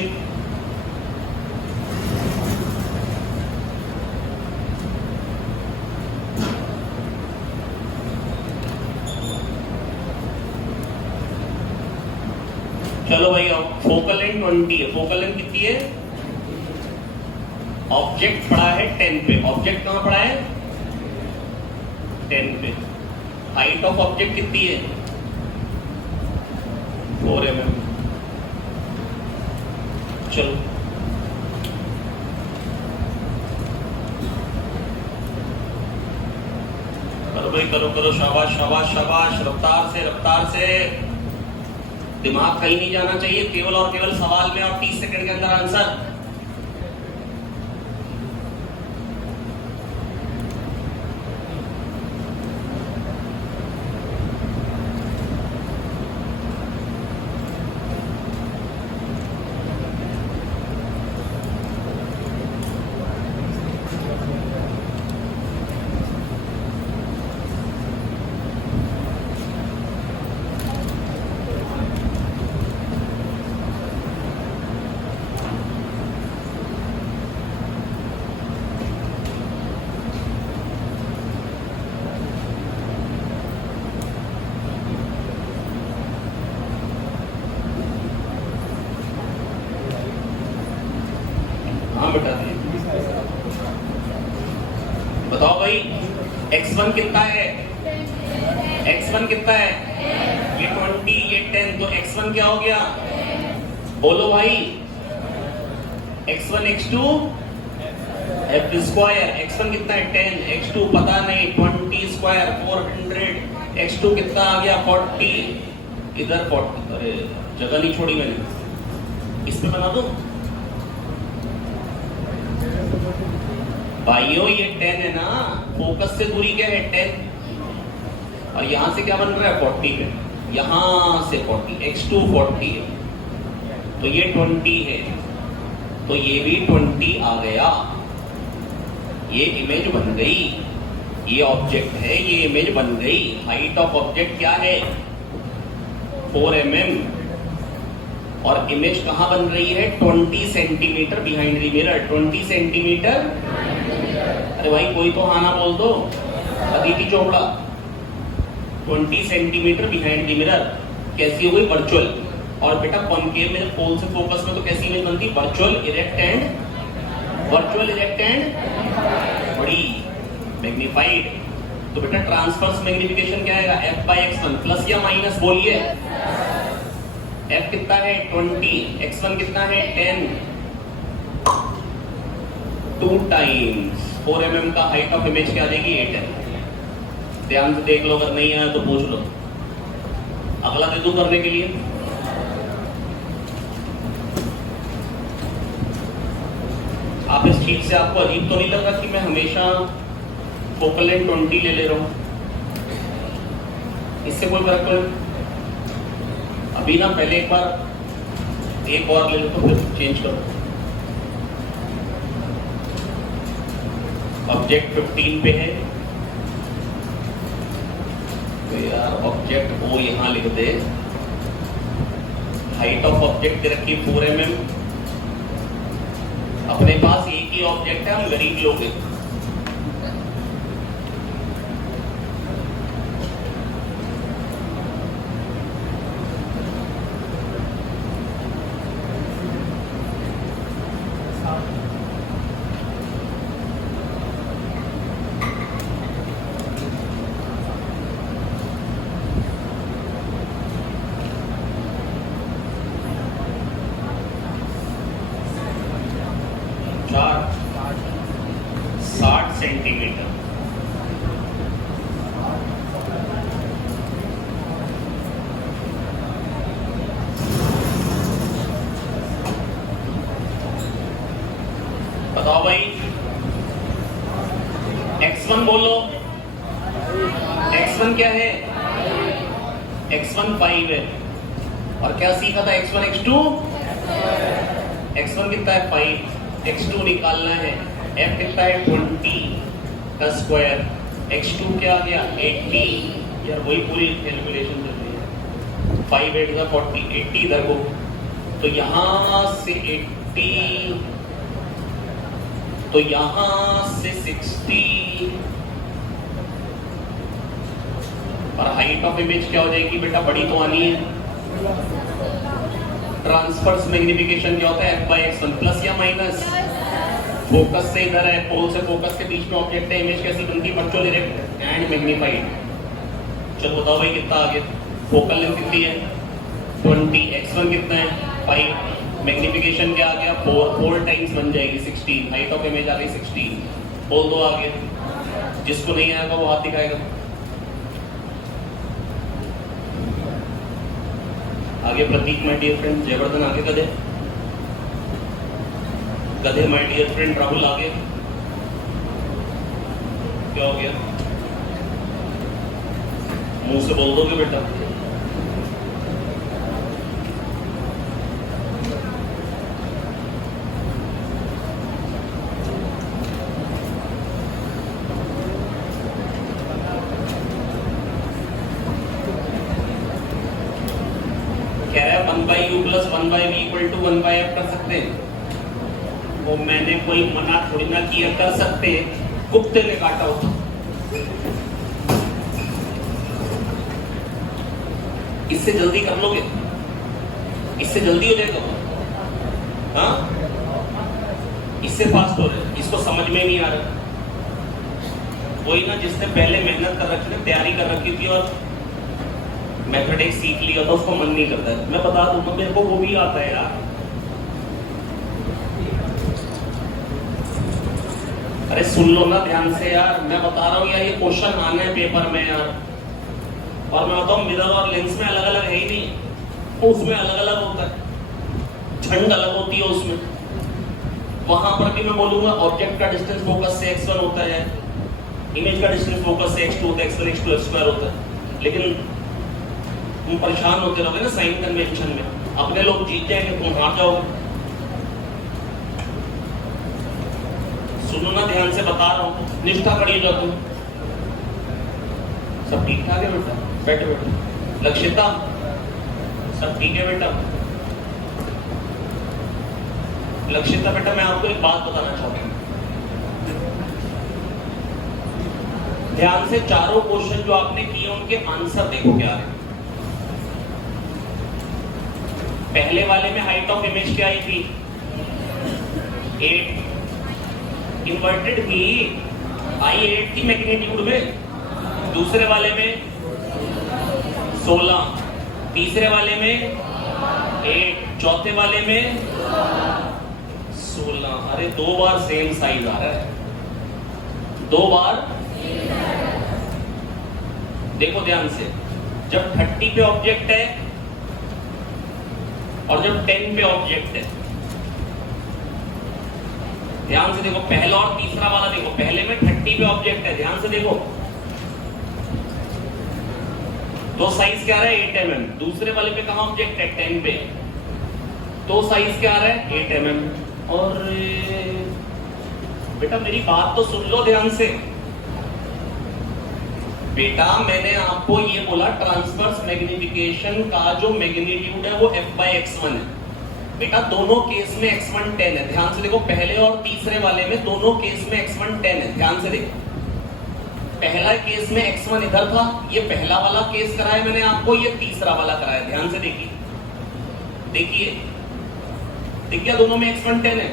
चलो भाई, अब फोकल लेंथ 20 है। फोकल लेंथ कितनी है? ऑब्जेक्ट पड़ा है 10 पे। ऑब्जेक्ट कहां पड़ा है? 10 पे। हाइट ऑफ ऑब्जेक्ट कितनी है? 4 mm। चलो करो भाई, करो, शाबाश शाबाश शाबाश। रफ्तार से, रफ्तार से। दिमाग कहीं नहीं जाना चाहिए, केवल और केवल सवाल में, और 30 सेकंड के अंदर आंसर। x1 कितना है, ये 20, ये 10, तो x1 क्या हो गया, बोलो भाई, x1 x2 f square, x1 कितना है 10, x2 पता नहीं 20 स्क्वायर 400, x2 कितना आ गया 40, इधर 40, अरे जगह नहीं छोड़ी मैंने, इस पे बना दो भाइयों, ये 10 है ना, फोकस से दूरी क्या है 10, और यहां से क्या बन रहा है 40 है, यहां से 40, x2 40 है, तो ये 20 है, तो ये भी 20 आ गया, ये इमेज बन गई, ये ऑब्जेक्ट है, ये इमेज बन गई। हाइट ऑफ ऑब्जेक्ट क्या है 4 mm, और इमेज कहां बन रही है 20 centimetre behind the mirror, 20 centimetre, अरे भाई कोई तो हाँ ना बोल दो, Aditi Chopra, 20 centimetre behind the mirror, कैसी हो गई वर्चुअल, और बेटा कॉनकेव में पोल से फोकस में तो कैसी इमेज बनती, वर्चुअल इरेक्ट एंड बड़ी मैग्नीफाइड, तो बेटा ट्रांसवर्स मैग्निफिकेशन क्या आएगा f/x1 प्लस या माइनस, बोलिए f कितना है 20, x1 कितना है 10, 2 टाइम्स 4 mm का हाइट ऑफ इमेज क्या आ जाएगी 8 mm। ध्यान से देख लो, अगर नहीं आया तो पूछ लो, अगला दे दूं करने के लिए। आप इस चीज से आपको अजीब तो नहीं लग रहा कि मैं हमेशा फोकल लेंथ 20 ले ले रहा हूं, इससे कोई फर्क पड़े, अभी ना पहले एक बार एक और ले लो तो फिर चेंज करो। ऑब्जेक्ट 15 पे है, तो यार ऑब्जेक्ट ओ यहां लिख दे, हाइट ऑफ ऑब्जेक्ट दे रखी 4 mm, अपने पास एक ही ऑब्जेक्ट है, हम गरीब लोग हैं, चार 60 सेंटीमीटर, बताओ भाई, x1 बोलो, x1 क्या है, x1 5 है, और क्या सीखा था x1 x2, x1 कितना है 5, x2 निकालना है, f कितना है 20 का स्क्वायर, x2 क्या आ गया 80, यार वही पूरी कैलकुलेशन चल रही है, 5 8 का 40, 80 इधर को, तो यहां से 80, तो यहां से 60, और हाइट ऑफ इमेज क्या हो जाएगी बेटा, बड़ी तो आनी है, ट्रांसवर्स मैग्निफिकेशन क्या होता है f/x1 प्लस या माइनस, फोकस से इधर है, पोल से फोकस के बीच में ऑब्जेक्ट है, इमेज कैसी बनती है वर्चुअल इरेक्ट एंड मैग्नीफाइड। चलो बताओ भाई कितना आ गया, फोकल लेंथ कितनी है 20, x1 कितना है 5, मैग्निफिकेशन क्या आ गया 4 टाइम्स बन जाएगी 16, हाइट ऑफ इमेज आ गई 16, बोल दो आगे, जिसको नहीं आएगा वो हाथ दिखाएगा, आगे प्रतीक माय डियर फ्रेंड, जयवर्धन आगे, गधे माय डियर फ्रेंड राहुल आगे, क्या हो गया, मुंह से बोल दोगे बेटा, कह रहा है 1/u plus 1/v equal to 1/f कर सकते हैं, वो मैंने कोई मना थोड़ी ना किया, कर सकते हैं, कुत्ते ने काटा होता, इससे जल्दी कर लोगे, इससे जल्दी हो जाएगा, हाँ इससे फास्ट हो रहे, इसको समझ में नहीं आ रहा, वही ना जिसने पहले मेहनत कर रखी थी, तैयारी कर रखी थी, और मेथड एक सीख लिया था, उसको मन नहीं करता है। मैं बता दूंगा, मेरे को वो भी आता है यार। अरे सुन लो ना ध्यान से यार, मैं बता रहा हूँ यार, ये क्वेश्चन आने हैं पेपर में यार। और मैं बताऊँ, मिरर और लेंस में अलग अलग है ही नहीं, तो उसमें अलग अलग होता है, झंड अलग होती है उसमें। वहां पर भी मैं बोलूंगा ऑब्जेक्ट का डिस्टेंस फोकस से x1 होता है, इमेज का डिस्टेंस फोकस से x2 होता है, x1 x2 x2 होता है। लेकिन तुम परेशान होते रहोगे ना साइन कन्वेंशन में, अपने लोग जीत जाएंगे, तुम हार जाओगे। सुनो ना ध्यान से, बता रहा हूं, निष्ठा खड़ी हो जाती है। सब ठीक ठाक है बेटा? बैठे बैठे। लक्षिता, सब ठीक है बेटा? लक्षिता बेटा, मैं आपको एक बात बताना चाहता हूं, ध्यान से। चारों क्वेश्चन जो आपने किए उनके आंसर देखो क्या है। पहले वाले में हाइट ऑफ इमेज क्या आई थी? 8। इन्वर्टेड की आई 8 थी मैग्नीट्यूड में। दूसरे वाले में 16, तीसरे वाले में 8, चौथे वाले में 16। अरे 2 बार सेम साइज आ रहा है, 2 बार। देखो ध्यान से, जब 30 पे ऑब्जेक्ट है और जब 10 पे ऑब्जेक्ट है, ध्यान से देखो, पहला और तीसरा वाला देखो। पहले में 30 पे ऑब्जेक्ट है, ध्यान से देखो, तो साइज क्या आ रहा है? 8 mm। दूसरे वाले पे कहां ऑब्जेक्ट है? 10 पे, तो साइज क्या आ रहा है? 8 mm। और बेटा मेरी बात तो सुन लो ध्यान से। बेटा मैंने आपको ये बोला, ट्रांसवर्स मैग्निफिकेशन का जो मैग्नीट्यूड है वो f/x1 है। बेटा दोनों केस में x1 10 है, ध्यान से देखो। पहले और तीसरे वाले में दोनों केस में x1 10 है, ध्यान से देखो। पहला केस में x1 इधर था, ये पहला वाला केस कराया मैंने आपको, ये तीसरा वाला कराया, ध्यान से देखिए। देखिए देखिए, दोनों में x1 10 है,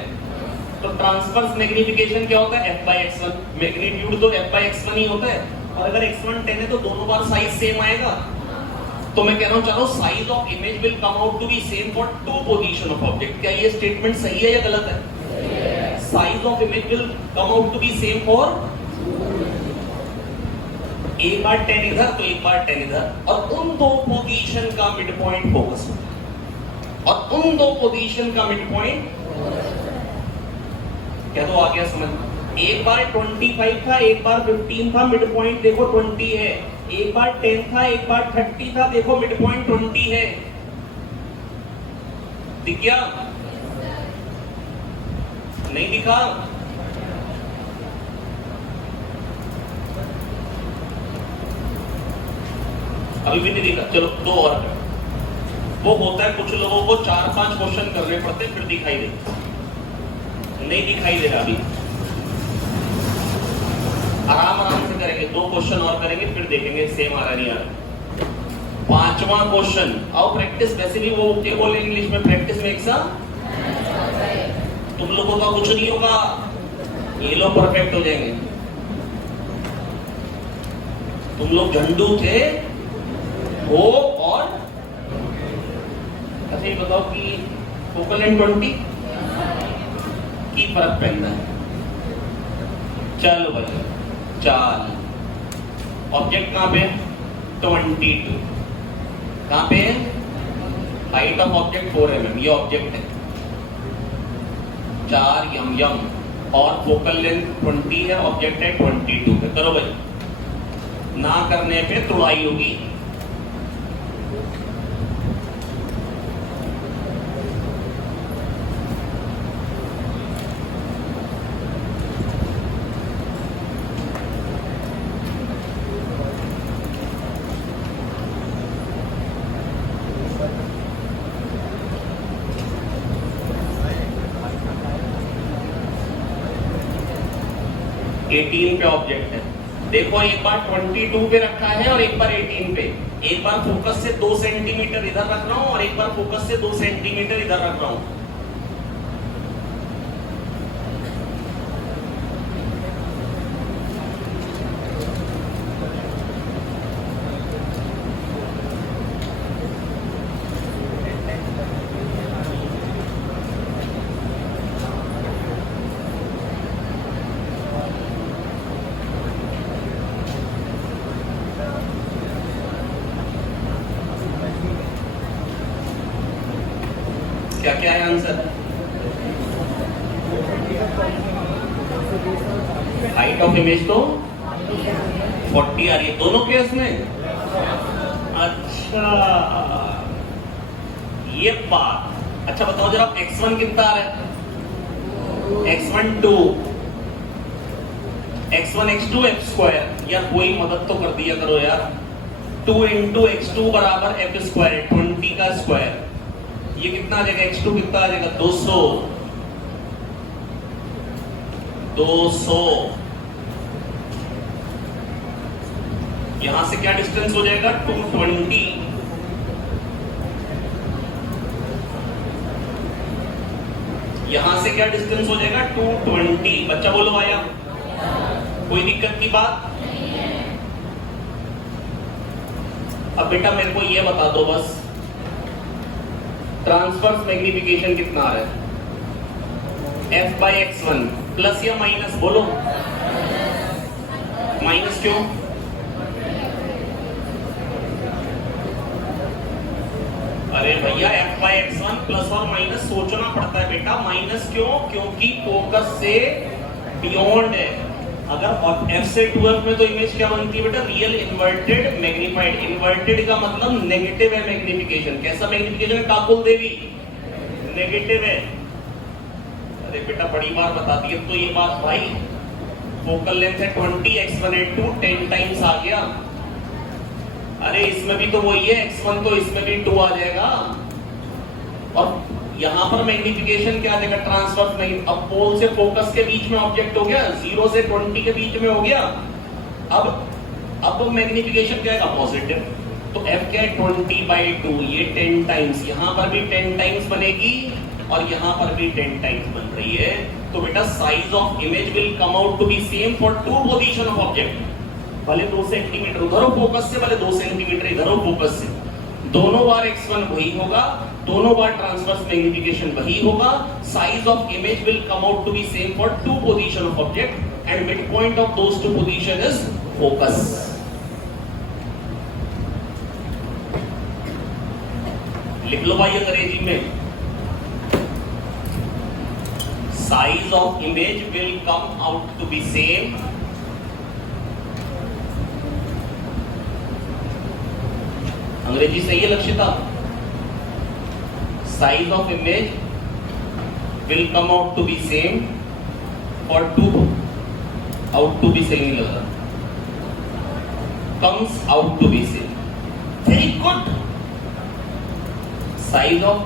तो ट्रांसवर्स मैग्निफिकेशन क्या होता है? f/x1। मैग्नीट्यूड तो f/x1 ही होता है, और अगर x1 10 है तो दोनों बार साइज सेम आएगा। तो मैं कह रहा हूं, चलो size of image will come out to be same for 2 position of object. क्या ये स्टेटमेंट सही है या गलत है? Size of image will come out to be same for, एक बार 10 इधर तो एक बार 10 इधर, और उन 2 पोजीशन का मिड पॉइंट फोकस, और उन 2 पोजीशन का मिड पॉइंट क्या, तो आ गया समझ। एक बार 25 था, एक बार 15 था, मिड पॉइंट देखो 20 है। एक बार 10 था, एक बार 30 था, देखो मिड पॉइंट 20 है। दिख गया? नहीं दिखा? अभी भी नहीं दिखा? चलो 2 और। वो होता है कुछ लोगों को 4-5 क्वेश्चन करने पड़ते फिर दिखाई दे, नहीं दिखाई दे रहा। अभी आराम आराम से करेंगे, 2 क्वेश्चन और करेंगे फिर देखेंगे सेम आ रहा नहीं आ रहा। 5वां क्वेश्चन, आओ प्रैक्टिस। वैसे भी वो क्या बोले इंग्लिश में, प्रैक्टिस में एक तुम लोगों का कुछ नहीं होगा, ये लोग परफेक्ट हो जाएंगे। तुम लोग झंडू थे हो, और अच्छा ये बताओ कि फोकल लेंथ 20 की फर्क पड़ता है। चलो भाई, चाल ऑब्जेक्ट कहां पे? 22। कहां पे? हाइट ऑफ ऑब्जेक्ट 4 mm, ये ऑब्जेक्ट है 4 mm, और फोकल लेंथ 20 है, ऑब्जेक्ट है 22 पे। करो भाई, ना करने पे तुड़ाई होगी। पे ऑब्जेक्ट है, देखो एक बार 22 पे रखा है और एक बार 18 पे। एक बार फोकस से 2 सेंटीमीटर इधर रख रहा हूं और एक बार फोकस से 2 सेंटीमीटर इधर रख रहा हूं। क्या क्या है आंसर? हाइट ऑफ इमेज तो 40 आ रही है दोनों केस में। अच्छा ये बात। अच्छा बताओ जरा x1 कितना आ रहा है? x1 2, x1 x2 f square. यार कोई मदद तो कर दिया करो यार। 2 इंटू x2 बराबर f स्क्वायर 20 का स्क्वायर। ये कितना आ जाएगा? x2 कितना आ जाएगा? 200। 200 यहां से क्या डिस्टेंस हो जाएगा? 220। यहां से क्या डिस्टेंस हो जाएगा? 220। बच्चा बोलो आया? कोई दिक्कत की बात? अब बेटा मेरे को ये बता दो बस, ट्रांसवर्स मैग्निफिकेशन कितना आ रहा है? f बाई x1 प्लस या माइनस? बोलो माइनस क्यों? अरे भैया f बाई x1 प्लस और माइनस सोचना पड़ता है बेटा। माइनस क्यों? क्योंकि फोकस से बियॉन्ड है। अगर f से 2f में तो इमेज क्या बनती है बेटा? Real inverted magnified. इन्वर्टेड का मतलब नेगेटिव है मैग्निफिकेशन। कैसा मैग्निफिकेशन है काकुल देवी? नेगेटिव है। अरे बेटा बड़ी बार बता दी तो ये बात भाई। फोकल लेंथ है 20, x1 10 टाइम्स आ गया। अरे इसमें भी तो वही है x1, तो इसमें भी 2 आ जाएगा। और यहां पर मैग्निफिकेशन क्या आ जाएगा? ट्रांसवर्स नहीं। अब पोल से फोकस के बीच में ऑब्जेक्ट हो गया, 0 से 20 के बीच में हो गया। अब मैग्निफिकेशन क्या है? पॉजिटिव। तो f क्या है? 20/2। ये 10 टाइम्स, यहां पर भी 10 टाइम्स बनेगी और यहां पर भी 10 टाइम्स बन रही है। तो बेटा size of image will come out to be same for 2 position of object. भले 2 सेंटीमीटर उधर हो फोकस से, भले 2 सेंटीमीटर इधर हो फोकस से, दोनों बार x1 वही होगा, दोनों बार ट्रांसवर्स मैग्निफिकेशन वही होगा। Size of image will come out to be same for 2 position of object and mid point of those 2 position is focus. लिख लो भाई अंग्रेजी में, size of image will come out to be same Angrezi सही है Lakshita? Size of image will come out to be same for 2 out to be सही नहीं लगा, comes out to be same. Very good. Size of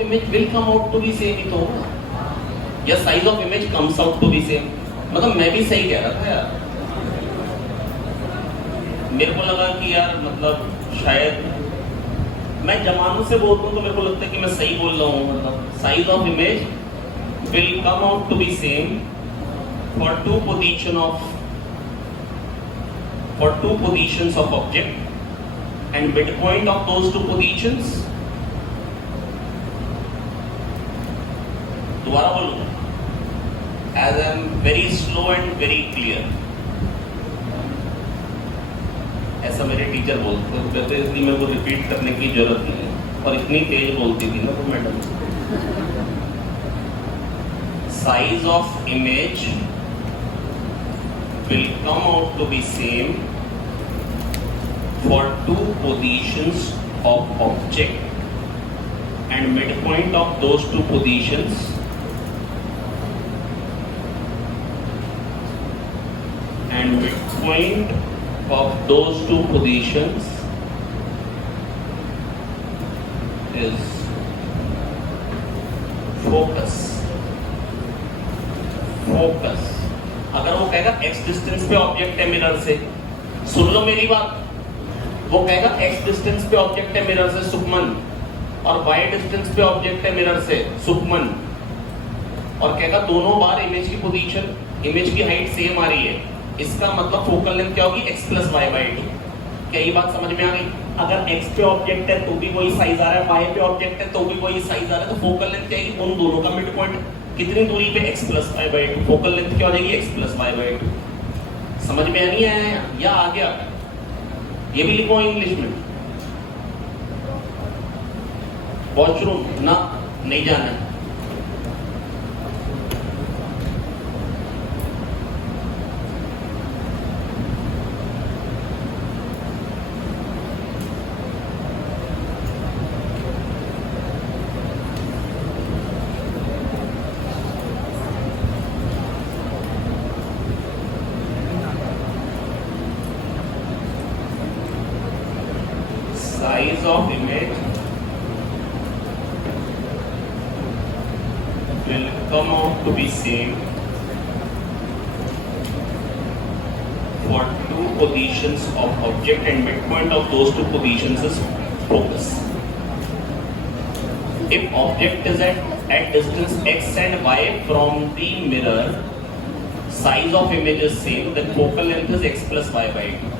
image will come out to be same ही तो होगा, या size of image comes out to be same. मतलब मैं भी सही कह रहा था यार। मेरे को लगा कि यार मतलब शायद मैं जमानों से बोलता हूँ तो मेरे को लगता है कि मैं सही बोल रहा हूँ। मतलब size of image will come out to be same for 2 positions of object and mid point of those 2 positions. दोबारा बोलूँ, as I am very slow and very clear. ऐसा मेरे टीचर बोलते थे, इसलिए मेरे को रिपीट करने की जरूरत नहीं है। और इतनी तेज बोलती थी ना तो madam. Size of image will come out to be same for 2 positions of object and mid point of those 2 positions and midpoint of those 2 positions is focus. अगर वो कहेगा x डिस्टेंस पे ऑब्जेक्ट है मिरर से, सुन लो मेरी बात, वो कहेगा x डिस्टेंस पे ऑब्जेक्ट है मिरर से सुखमन, और y डिस्टेंस पे ऑब्जेक्ट है मिरर से सुखमन, और कहेगा दोनों बार इमेज की पोजीशन, इमेज की हाइट सेम आ रही है, इसका मतलब फोकल लेंथ क्या होगी? x plus y by 2। क्या ये बात समझ में आ गई? अगर x पे ऑब्जेक्ट है तो भी वही साइज आ रहा है, y पे ऑब्जेक्ट है तो भी वही साइज आ रहा है, तो फोकल लेंथ क्या है? उन दोनों का मिड पॉइंट कितनी दूरी पे? x plus y by 2। Focal length क्या हो जाएगी? x plus y by 2। समझ में नहीं आया या आ गया? ये भी लिखो इंग्लिश में। वॉशरूम ना, नहीं जाना है। Size of image will come out to be same for two positions of object, and midpoint of those two positions is focus. If object is at distance x and y from the mirror, size of image is same, then focal length is x plus y by 2.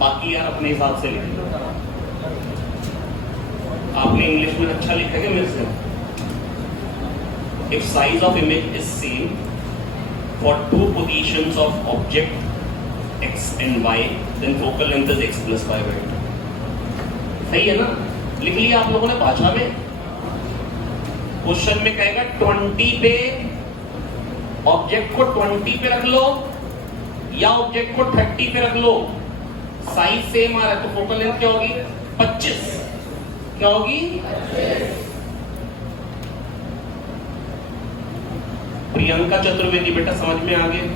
बाकी यार अपने हिसाब से लिख लो। आपने English में अच्छा लिखा है मेरे से? If size of image is same for two positions of object x and y, then focal length is x plus y by 2. सही है ना? लिख लिया आप लोगों ने भाषा में? क्वेश्चन में कहेगा 20 पे ऑब्जेक्ट को 20 पे रख लो या ऑब्जेक्ट को 30 पे रख लो, साइज सेम आ रहा है तो फोकल लेंथ क्या होगी? 25। क्या होगी? प्रियंका चतुर्वेदी बेटा समझ में आ गए?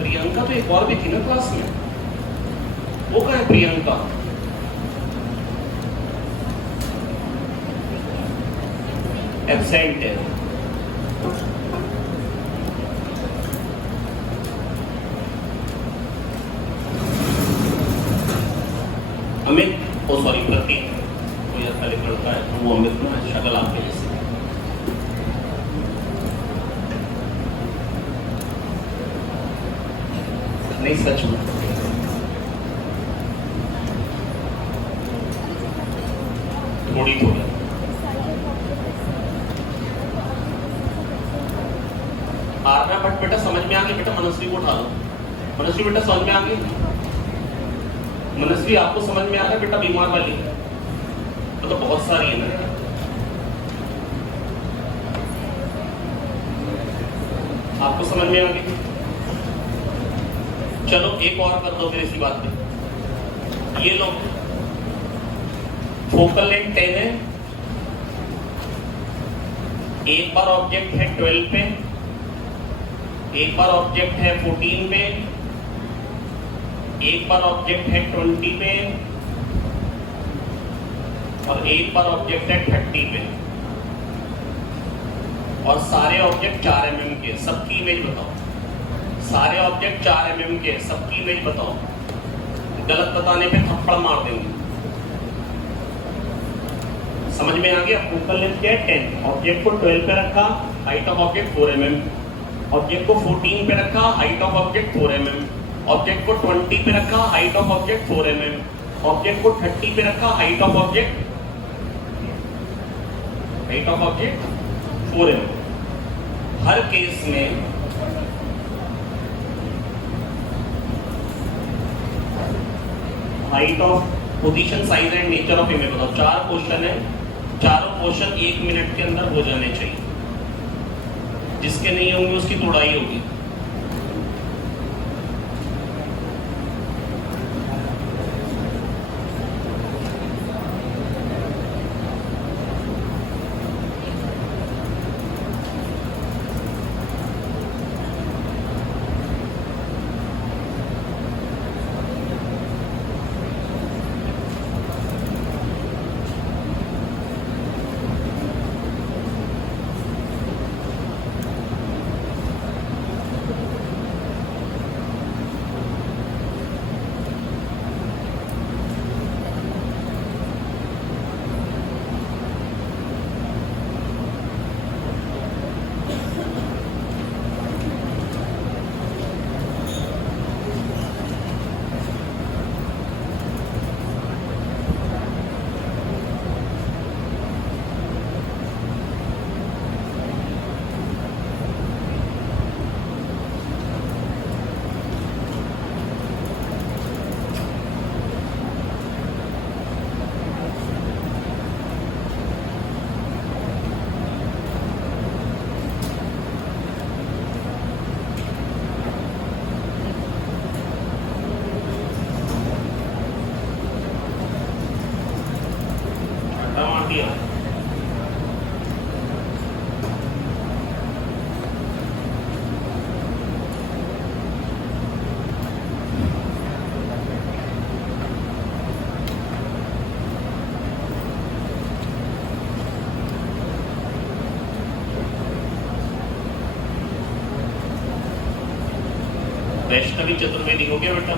प्रियंका तो एक और भी थी ना क्लास में, वो कहाँ है प्रियंका? एब्सेंट है। अमित, ओ सॉरी प्रतीक, कोई ऐसा एक लड़का है वो अमित ना, शक्ल आपके जैसे। नहीं सच में थोड़ी थोड़ी। आरना भट्ट बेटा समझ में आ गई बेटा? मनस्वी को उठा लो। मनस्वी बेटा समझ में आ गई? मनस्वी आपको समझ में आ रहा है बेटा? बीमार वाली तो बहुत सारी है ना। आपको समझ में आ गई? चलो एक और कर दो फिर इसी बात पे। ये लो, फोकल लेंथ 10 है, एक बार ऑब्जेक्ट है 12 पे, एक बार ऑब्जेक्ट है 14 पे, एक बार ऑब्जेक्ट है 20 पे और एक बार ऑब्जेक्ट है 30 पे, और सारे ऑब्जेक्ट 4 mm के। सबकी इमेज बताओ। सारे ऑब्जेक्ट 4 mm के, सबकी इमेज बताओ। गलत बताने पे थप्पड़ मार देंगे। समझ में आ गया? फोकल लेंथ क्या है? 10। ऑब्जेक्ट को 12 पे रखा, height of object 4 mm। Object को 14 पे रखा, height of object 4 mm। Object को 20 पे रखा, height of object 4 mm। Object को 30 पे रखा, हाइट ऑफ ऑब्जेक्ट 4 mm। हर केस में height of, position, size and nature of image बताओ। 4 क्वेश्चन है, चारों क्वेश्चन 1 मिनट के अंदर हो जाने चाहिए। जिसके नहीं होंगे उसकी तोड़ाई होगी। वैष्णवी चतुर्वेदी हो गया बेटा?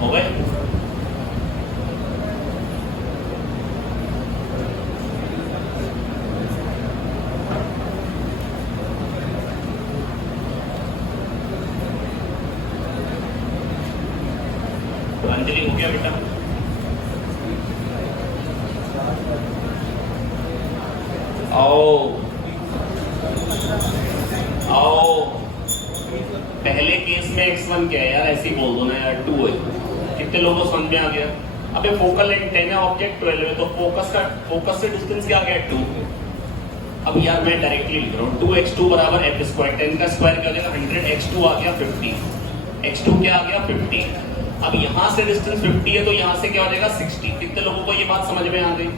हो गए? अंजलि हो गया बेटा? आओ आओ, पहले केस में x1 क्या है यार? ऐसे ही बोल दो ना यार, 2 है। कितने लोगों को समझ में आ गया? अबे फोकल लेंथ 10 है, ऑब्जेक्ट 12 है, तो फोकस से डिस्टेंस क्या आ गया? 2। अब यार मैं डायरेक्टली लिख रहा हूँ 2x2 बराबर f स्क्वायर, 10 का स्क्वायर क्या हो जाएगा? 100, x2 आ गया 50, x2 क्या आ गया? 50। अब यहाँ से डिस्टेंस 50 है तो यहाँ से क्या हो जाएगा? 60। कितने लोगों को ये बात समझ में आ गई?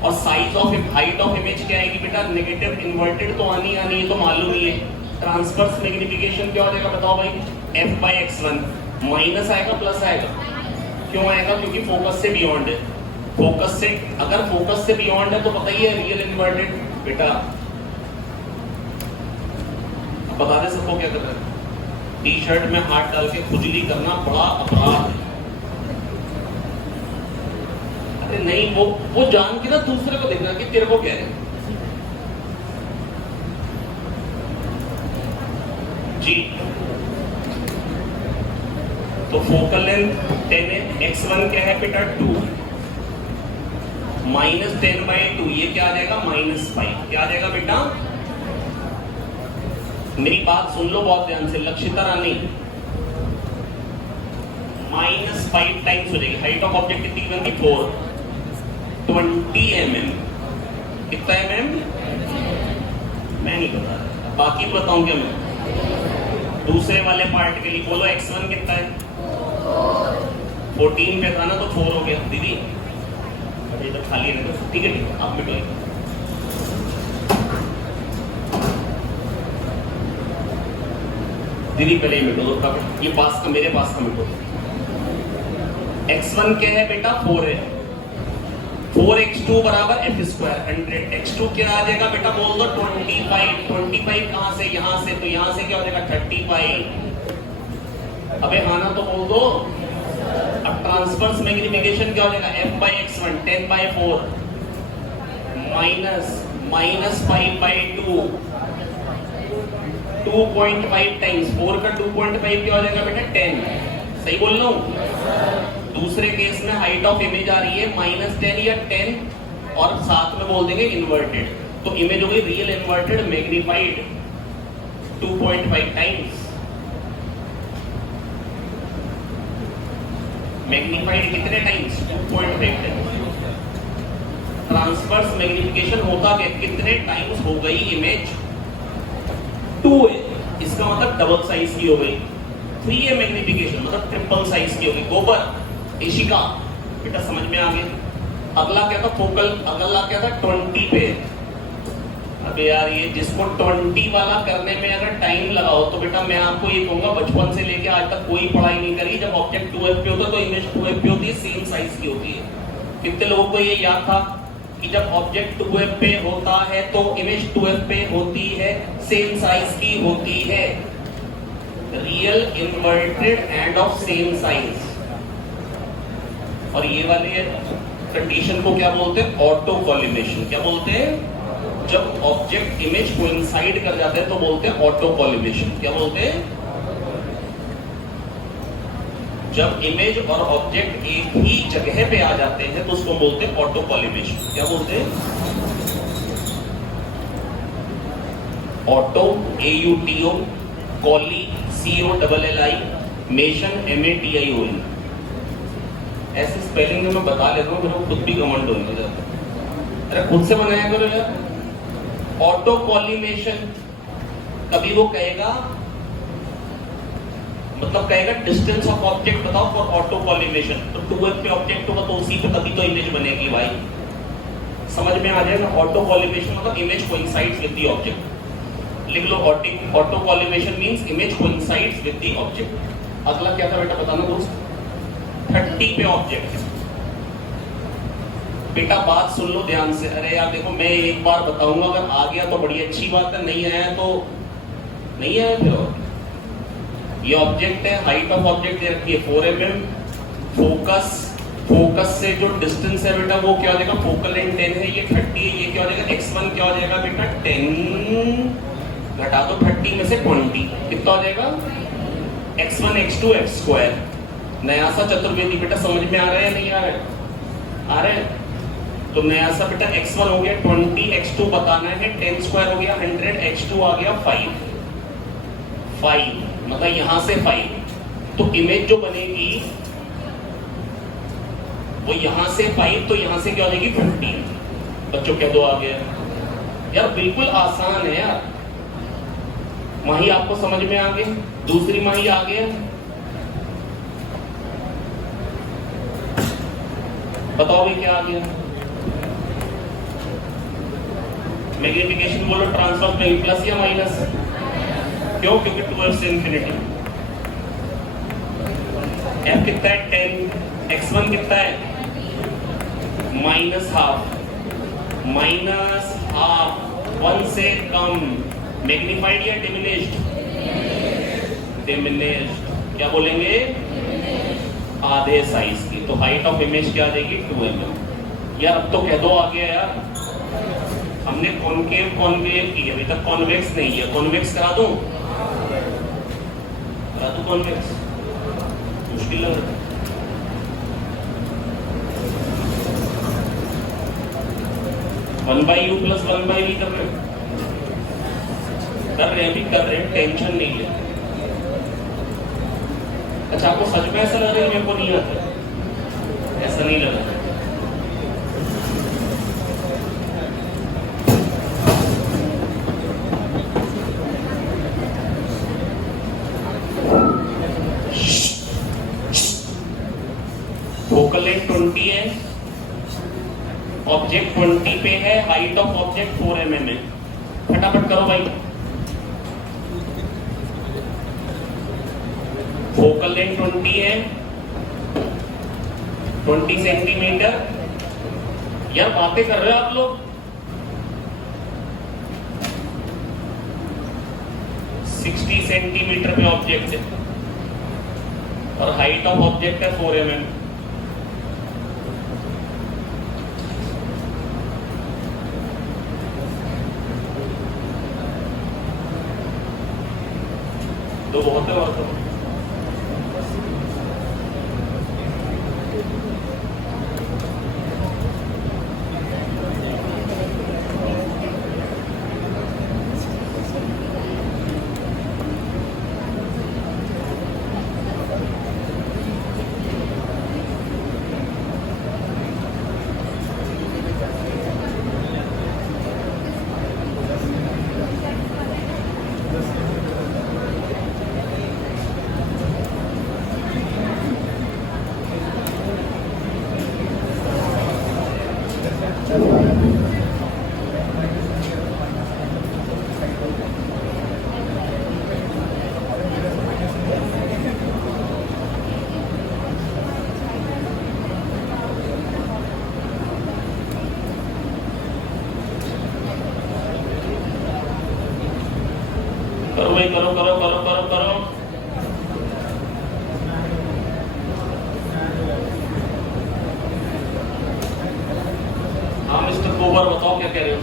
और size of height of image क्या आएगी बेटा? नेगेटिव इन्वर्टेड तो आनी है, तो मालूम ही है। ट्रांसवर्स मैग्निफिकेशन क्या हो जाएगा बताओ भाई? f by x1 माइनस आएगा प्लस आएगा? क्यों आएगा? क्योंकि फोकस से बियॉन्ड है। फोकस से, अगर फोकस से बियॉन्ड है तो पता ही है रियल इन्वर्टेड बेटा। बता दे सबको क्या करना है? टी शर्ट में हाथ डाल के खुजली करना बड़ा अपराध है। अरे नहीं, वो जान के ना दूसरे को देखना कि तेरे को क्या है जी। तो फोकल लेंथ 10 है, x1 क्या है बेटा? 2 माइनस 10/2, ये क्या आ जाएगा? -5। क्या आ जाएगा बेटा? मेरी बात सुन लो बहुत ध्यान से, लक्षिता रानी। -5 टाइम्स हो जाएगी। हाइट ऑफ ऑब्जेक्ट कितनी बनती? 4, 20 mm। कितना mm? मैं नहीं बता रहा, बाकी बताऊं क्या मैं? दूसरे वाले पार्ट के लिए बोलो x1 कितना है? 14 पे था ना, तो 4 हो गया दीदी। अरे तो खाली है, तो ठीक है ठीक है, आप मिटाइए। दीदी पहले ही मिटो दो, ये पास का, मेरे पास का मिटो। x1 क्या है बेटा? 4 है। 4x2 बराबर f स्क्वायर 100। x2 क्या आ जाएगा बेटा? बोल दो 25। 25 कहां से? यहां से, तो यहां से क्या हो जाएगा? 35। अबे हाँ ना, तो बोल दो। अब ट्रांसवर्स मैग्निफिकेशन क्या हो जाएगा? f by x1 10/4 minus 5/2 2.5 times 4 का 2.5 क्या हो जाएगा बेटा? 10। सही बोल रहा हूं? दूसरे केस में हाइट ऑफ इमेज आ रही है -10 या 10, और साथ में बोल देंगे इन्वर्टेड, तो इमेज हो गई real inverted magnified 2.5 times. Magnified कितने टाइम्स? 2.5 टाइम्स। ट्रांसवर्स मैग्निफिकेशन होता है कितने टाइम्स हो गई इमेज? 2 है, इसका मतलब डबल साइज की हो गई। 3 है मैग्निफिकेशन, मतलब ट्रिपल साइज की हो गई। गोबर, एशिका बेटा समझ में आ गया? अगला क्या था? फोकल, अगला क्या था? 20 पे। अब यार ये जिसको 20 वाला करने में अगर टाइम लगाओ तो बेटा मैं आपको ये कहूंगा, बचपन से लेके आज तक कोई पढ़ाई नहीं करी, जब ऑब्जेक्ट 2f पे होता है तो इमेज 2f पे होती है, सेम साइज की होती है। कितने लोगों को ये याद था कि जब ऑब्जेक्ट 2f पे होता है तो इमेज 2f पे होती है, सेम साइज की होती है, real inverted end of same size. और ये वाले कंडीशन को क्या बोलते हैं? Auto collimation. क्या बोलते हैं? जब ऑब्जेक्ट इमेज कोइंसाइड कर जाते हैं तो बोलते हैं ऑटो कॉलिमेशन। क्या बोलते हैं? जब इमेज और ऑब्जेक्ट एक ही जगह पे आ जाते हैं तो उसको बोलते हैं ऑटो कॉलिमेशन। क्या बोलते हैं? Auto AUTO, कॉली COLLI, mason MATION। ऐसे स्पेलिंग में मैं बता लेता हूँ, मेरे को खुद भी कमेंट होने जाता है। अरे खुद से बनाया करो यार। ऑटो कॉलिमेशन, कभी वो कहेगा, मतलब कहेगा डिस्टेंस ऑफ ऑब्जेक्ट बताओ फॉर ऑटो कॉलिमेशन, तो 2f पे ऑब्जेक्ट होगा तो उसी पे तभी तो इमेज बनेगी भाई। समझ में आ जाएगा? ऑटो कॉलिमेशन मतलब image coincides with the object. लिख लो, auto collimation means image coincides with the object. अगला क्या था बेटा बताना दोस्त? 30 पे ऑब्जेक्ट। बेटा बात सुन लो ध्यान से। अरे यार देखो, मैं एक बार बताऊंगा, अगर आ गया तो बड़ी अच्छी बात है, नहीं आया तो नहीं है फिर और। ये ऑब्जेक्ट है, हाइट ऑफ ऑब्जेक्ट दे रखी है 4 mm, फोकस से जो डिस्टेंस है बेटा वो क्या हो जाएगा, फोकल लेंथ 10 है, ये 30 है, ये क्या हो जाएगा x1 क्या हो जाएगा बेटा 10 घटा दो 30 में से 20 कितना हो जाएगा x1 x2 x स्क्वायर। नया सा चतुर्वेदी बेटा समझ में आ रहा है या नहीं आ रहा है, आ रहा है। तो नया सा बेटा x1 हो गया 20, x2 बताना है 10 स्क्वायर हो गया 100, x2 आ गया 5 मतलब यहां से 5, तो इमेज जो बनेगी वो यहां से 5, तो यहां से क्या हो जाएगी 15। बच्चों क्या दो आ गया यार, बिल्कुल आसान है यार। माही आपको समझ में आ गई, दूसरी माही आ गया, बताओ भाई क्या आ गया। मैग्निफिकेशन बोलो, ट्रांसफर में प्लस या माइनस, क्यों, क्योंकि टुवर्ड्स इंफिनिटी। f कितना है 10, x1 कितना है माइनस हाफ 1 से कम, मैग्निफाइड या डिमिनिश्ड, क्या बोलेंगे, आधे साइज की। तो हाइट ऑफ इमेज क्या आ जाएगी 2 mm। यार अब तो कह दो आ गया यार, हमने कॉनकेव की है, अभी तक कॉन्वेक्स नहीं है, कॉन्वेक्स करा दूं कॉन्वेक्स, मुश्किल लग रहा है। 1/u + 1/v कर रहे हैं, टेंशन नहीं है। अच्छा आपको सच में ऐसा लग रहा है, मेरे को नहीं आता, ऐसा नहीं लगा। फोकल लेंथ 20 है, ऑब्जेक्ट 20 पे है, हाइट ऑफ ऑब्जेक्ट 4 mm है। फटाफट करो भाई, फोकल लेंथ 20 है, 20 सेंटीमीटर। यार बातें कर रहे हो आप लोग, 60 सेंटीमीटर पे ऑब्जेक्ट है और हाइट ऑफ ऑब्जेक्ट है 4 mm। तो बहुत है बात। करो भाई, करो करो करो करो करो। हाँ मिस्टर कोबर बताओ क्या कह रहे हो।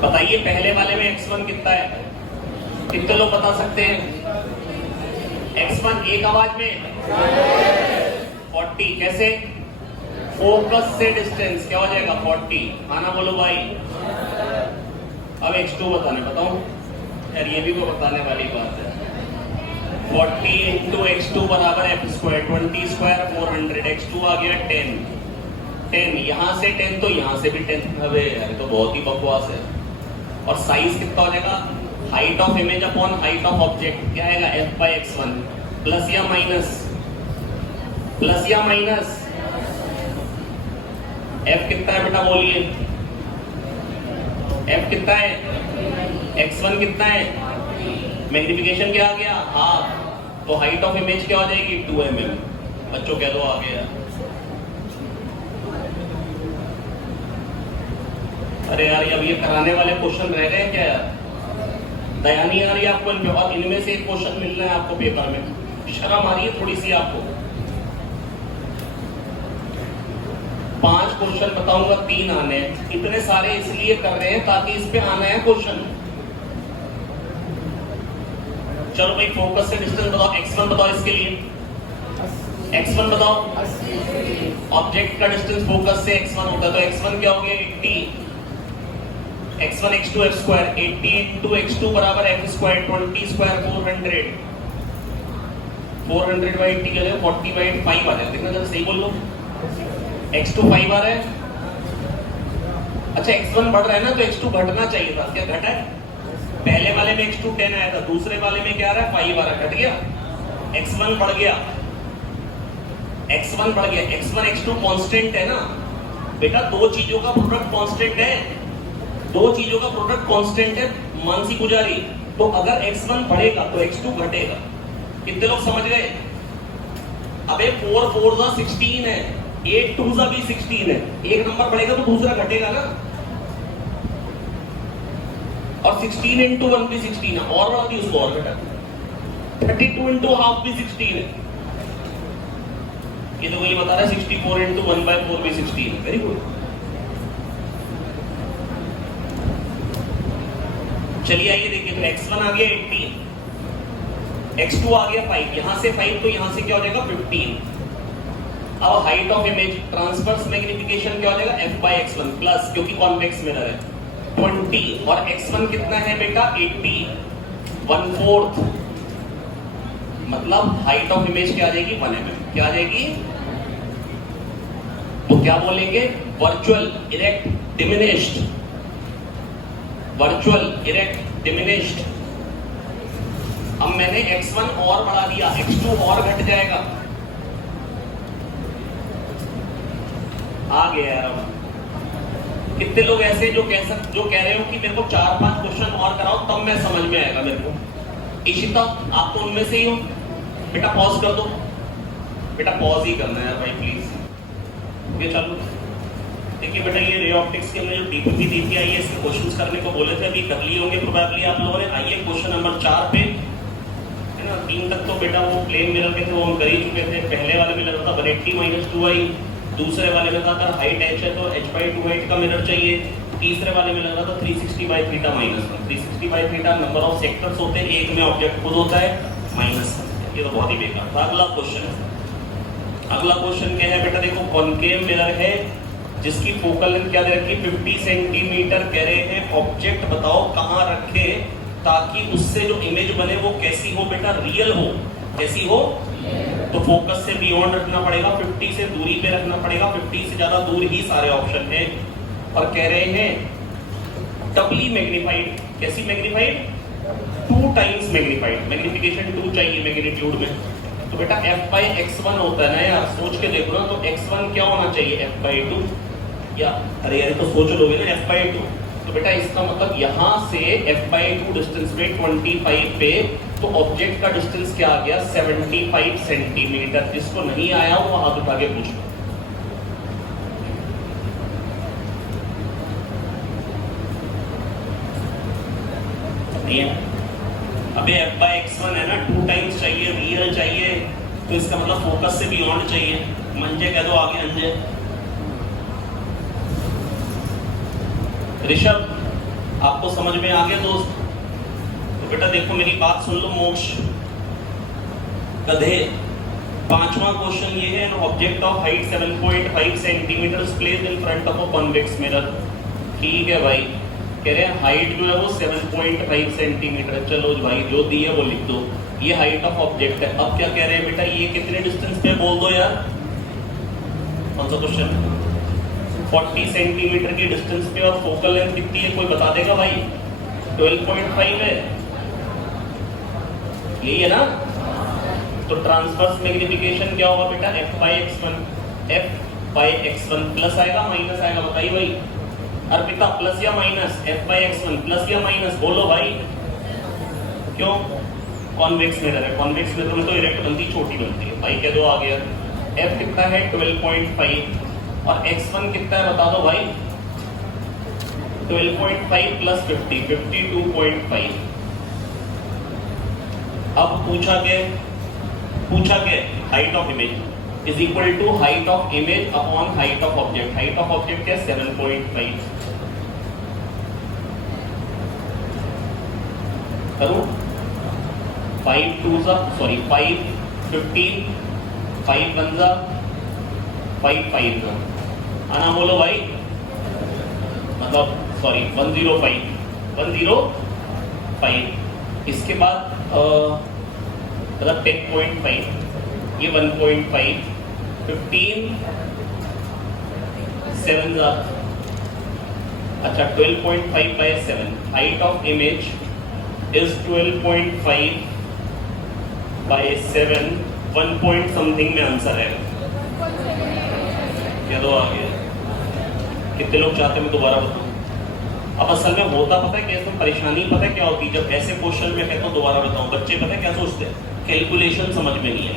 बताइए पहले वाले में x1 कितना है, कितने लोग बता सकते हैं। x1 एक आवाज में 40, कैसे, फोकस से डिस्टेंस क्या हो जाएगा 40, आना बोलो भाई। अब x2 बताऊं यार, ये भी को बताने वाली बात है। 40 × x2 बराबर f स्क्वायर, 20 स्क्वायर 400, x2 आ गया 10, यहां से 10 तो यहां से भी 10। अबे यार तो बहुत ही बकवास है। और साइज कितना हो जाएगा, height of image upon height of object क्या आएगा f/x1, प्लस या माइनस, प्लस या माइनस। f कितना है बेटा बोलिए, f कितना है, x1 कितना है, मैग्निफिकेशन क्या आ गया हाफ, तो हाइट ऑफ इमेज क्या हो जाएगी 2 mm। बच्चों कह दो आ गया। अरे यार अब ये कराने वाले क्वेश्चन रह गए क्या यार? दया नहीं आ रही आपको इन पे? और इनमें से एक क्वेश्चन मिल रहा है आपको पेपर में, शर्म आ रही है थोड़ी सी आपको? 5 क्वेश्चन बताऊंगा, 3 आने हैं। इतने सारे इसलिए कर रहे हैं ताकि इस पे आना है क्वेश्चन। चलो भाई फोकस से डिस्टेंस बताओ, x1 बताओ इसके लिए, x1 बताओ। ऑब्जेक्ट का डिस्टेंस फोकस से x1 होता है, तो x1 क्या हो गया 80, x1 x2 f square, 80 into x2 बराबर f स्क्वायर, 20 स्क्वायर 400, 400 बाई 80 क्या 40 बाई 5 आ जाए। देखना जरा सही बोल लो, x2 5 आ रहा है। अच्छा x1 बढ़ रहा है ना, तो x2 घटना चाहिए था, क्या घटा है? पहले वाले में x2 10 आया था, दूसरे वाले में क्या आ रहा है 5 आ रहा है, घट गया। x1 बढ़ गया, x1 बढ़ गया। x1 x2 कांस्टेंट है ना बेटा, दो चीजों का प्रोडक्ट कांस्टेंट है, दो चीजों का प्रोडक्ट कांस्टेंट है मानसी पुजारी। तो अगर x1 बढ़ेगा तो x2 घटेगा। कितने लोग समझ गए? अबे 4 4 16 है, 8 2 भी 16 है, एक नंबर बढ़ेगा तो दूसरा घटेगा ना। और 16 इंटू 1 भी 16 है, और बढ़ा दी उसको और घटा। 32 इंटू हाफ भी 16 है, ये तो वही बता रहा है 64 इंटू 1/4 भी 16 है। Very good. चलिए आइए देखिए, तो x1 आ गया 18, x2 आ गया 5, यहां से 5 तो यहां से क्या हो जाएगा 15। अब height of image transverse magnification क्या हो जाएगा f by x1 प्लस, क्योंकि कॉन्वेक्स मिरर है 20, और x1 कितना है बेटा 80, 1/4, मतलब हाइट ऑफ इमेज क्या आ जाएगी 1 mm। क्या आ जाएगी? तो क्या बोलेंगे? Virtual erect diminished, virtual erect diminished. अब मैंने x1 और बढ़ा दिया, x2 और घट जाएगा। आ गया यार। कितने लोग ऐसे जो कह रहे हो कि मेरे को 4-5 क्वेश्चन और कराओ तब मैं समझ में आएगा मेरे को? इशिता आप तो उनमें से ही हो बेटा, पॉज कर दो बेटा, पॉज ही करना है भाई प्लीज। ये चलो देखिए बेटा, ये रे ऑप्टिक्स के अंदर जो डीपीपी दी थी आइए इसके क्वेश्चंस करने को बोले थे, अभी कर लिए होंगे प्रोबेबली आप लोगों ने। आइए क्वेश्चन नंबर 4 पे, है ना। 3 तक तो बेटा वो प्लेन मिरर के थे, वो हम कर ही चुके थे। पहले वाले में लगा था 180 - 2i, दूसरे वाले में था अगर हाइट h है तो h/2 हाइट का मिरर चाहिए, तीसरे वाले में लगा था 360/θ -1। 360/θ नंबर ऑफ सेक्टर्स होते हैं, एक में ऑब्जेक्ट खुद होता है -1। ये तो बहुत ही बेकार था। अगला क्वेश्चन क्या है बेटा? देखो कॉनकेव मिरर है जिसकी फोकल लेंथ क्या दे रखी है 50 सेंटीमीटर, कह रहे हैं ऑब्जेक्ट बताओ कहां रखे ताकि उससे जो इमेज बने वो कैसी हो बेटा? रियल हो। कैसी हो? तो फोकस से बियॉन्ड रखना पड़ेगा, 50 से दूरी पे रखना पड़ेगा, 50 से ज्यादा दूर ही सारे ऑप्शन है। और कह रहे हैं डबली मैग्नीफाइड। कैसी मैग्नीफाइड? 2 times magnified. मैग्निफिकेशन 2 चाहिए मैग्नीट्यूड में। तो बेटा f by x1 होता है ना यार, सोच के देखो ना, तो x1 क्या होना चाहिए f by 2, या अरे यार तो सोच लोगे ना f by 2, तो बेटा इसका मतलब यहां से f by 2 डिस्टेंस पे 25 पे, तो ऑब्जेक्ट का डिस्टेंस क्या आ गया 75 सेंटीमीटर। जिसको नहीं आया वो हाथ उठा के पूछ लो। अबे f by x1 है ना, 2 टाइम्स चाहिए, रियल चाहिए, तो इसका मतलब फोकस से बियॉन्ड चाहिए। मंजे कह दो आगे अंजे। ऋषभ आपको समझ में आ गया दोस्त? तो बेटा देखो मेरी बात सुन लो मोक्ष गधे। 5वां क्वेश्चन ये है, object of height 7.5 centimetre placed in front of a convex mirror. ठीक है भाई, कह रहे हैं हाइट जो है वो 7.5 सेंटीमीटर। चलो भाई जो दी है वो लिख दो, ये हाइट ऑफ ऑब्जेक्ट है। अब क्या कह रहे हैं बेटा, ये कितने डिस्टेंस पे बोल दो यार? कौन सा क्वेश्चन? 40 सेंटीमीटर की डिस्टेंस पे, और फोकल लेंथ कितनी है कोई बता देगा भाई? 12.5 है, यही है ना। तो ट्रांसवर्स मैग्निफिकेशन क्या होगा बेटा? f by x1 प्लस आएगा माइनस आएगा? बताइए भाई अर्पिता, प्लस या minus? f by x1 plus या माइनस? बोलो भाई। क्यों? कॉन्वेक्स मिरर है, कॉन्वेक्स मिरर में तो इरेक्ट बनती छोटी बनती है भाई, कह दो आ गया। f कितना है 12.5 और x1 कितना है बता दो भाई 12.5 प्लस 50 52.5। अब पूछा के height of image is equal to height of image upon height of object. Height of object क्या 7.5 करूं 5 2 सॉरी 5 15 5 1 5 5 आना बोलो भाई मतलब सॉरी 105 इसके बाद मतलब 10.5 ये 1.5 15 7 अच्छा 12.5 by 7 height of image is 12.5 by 7 1 point something में आंसर है क्या दो आगे कितने लोग चाहते हैं मैं दोबारा बताऊं। अब असल में होता पता है कैसे परेशानी पता है क्या होती है जब ऐसे क्वेश्चन में कहता हूँ दोबारा बताऊं बच्चे पता है क्या सोचते हैं कैलकुलेशन समझ में नहीं है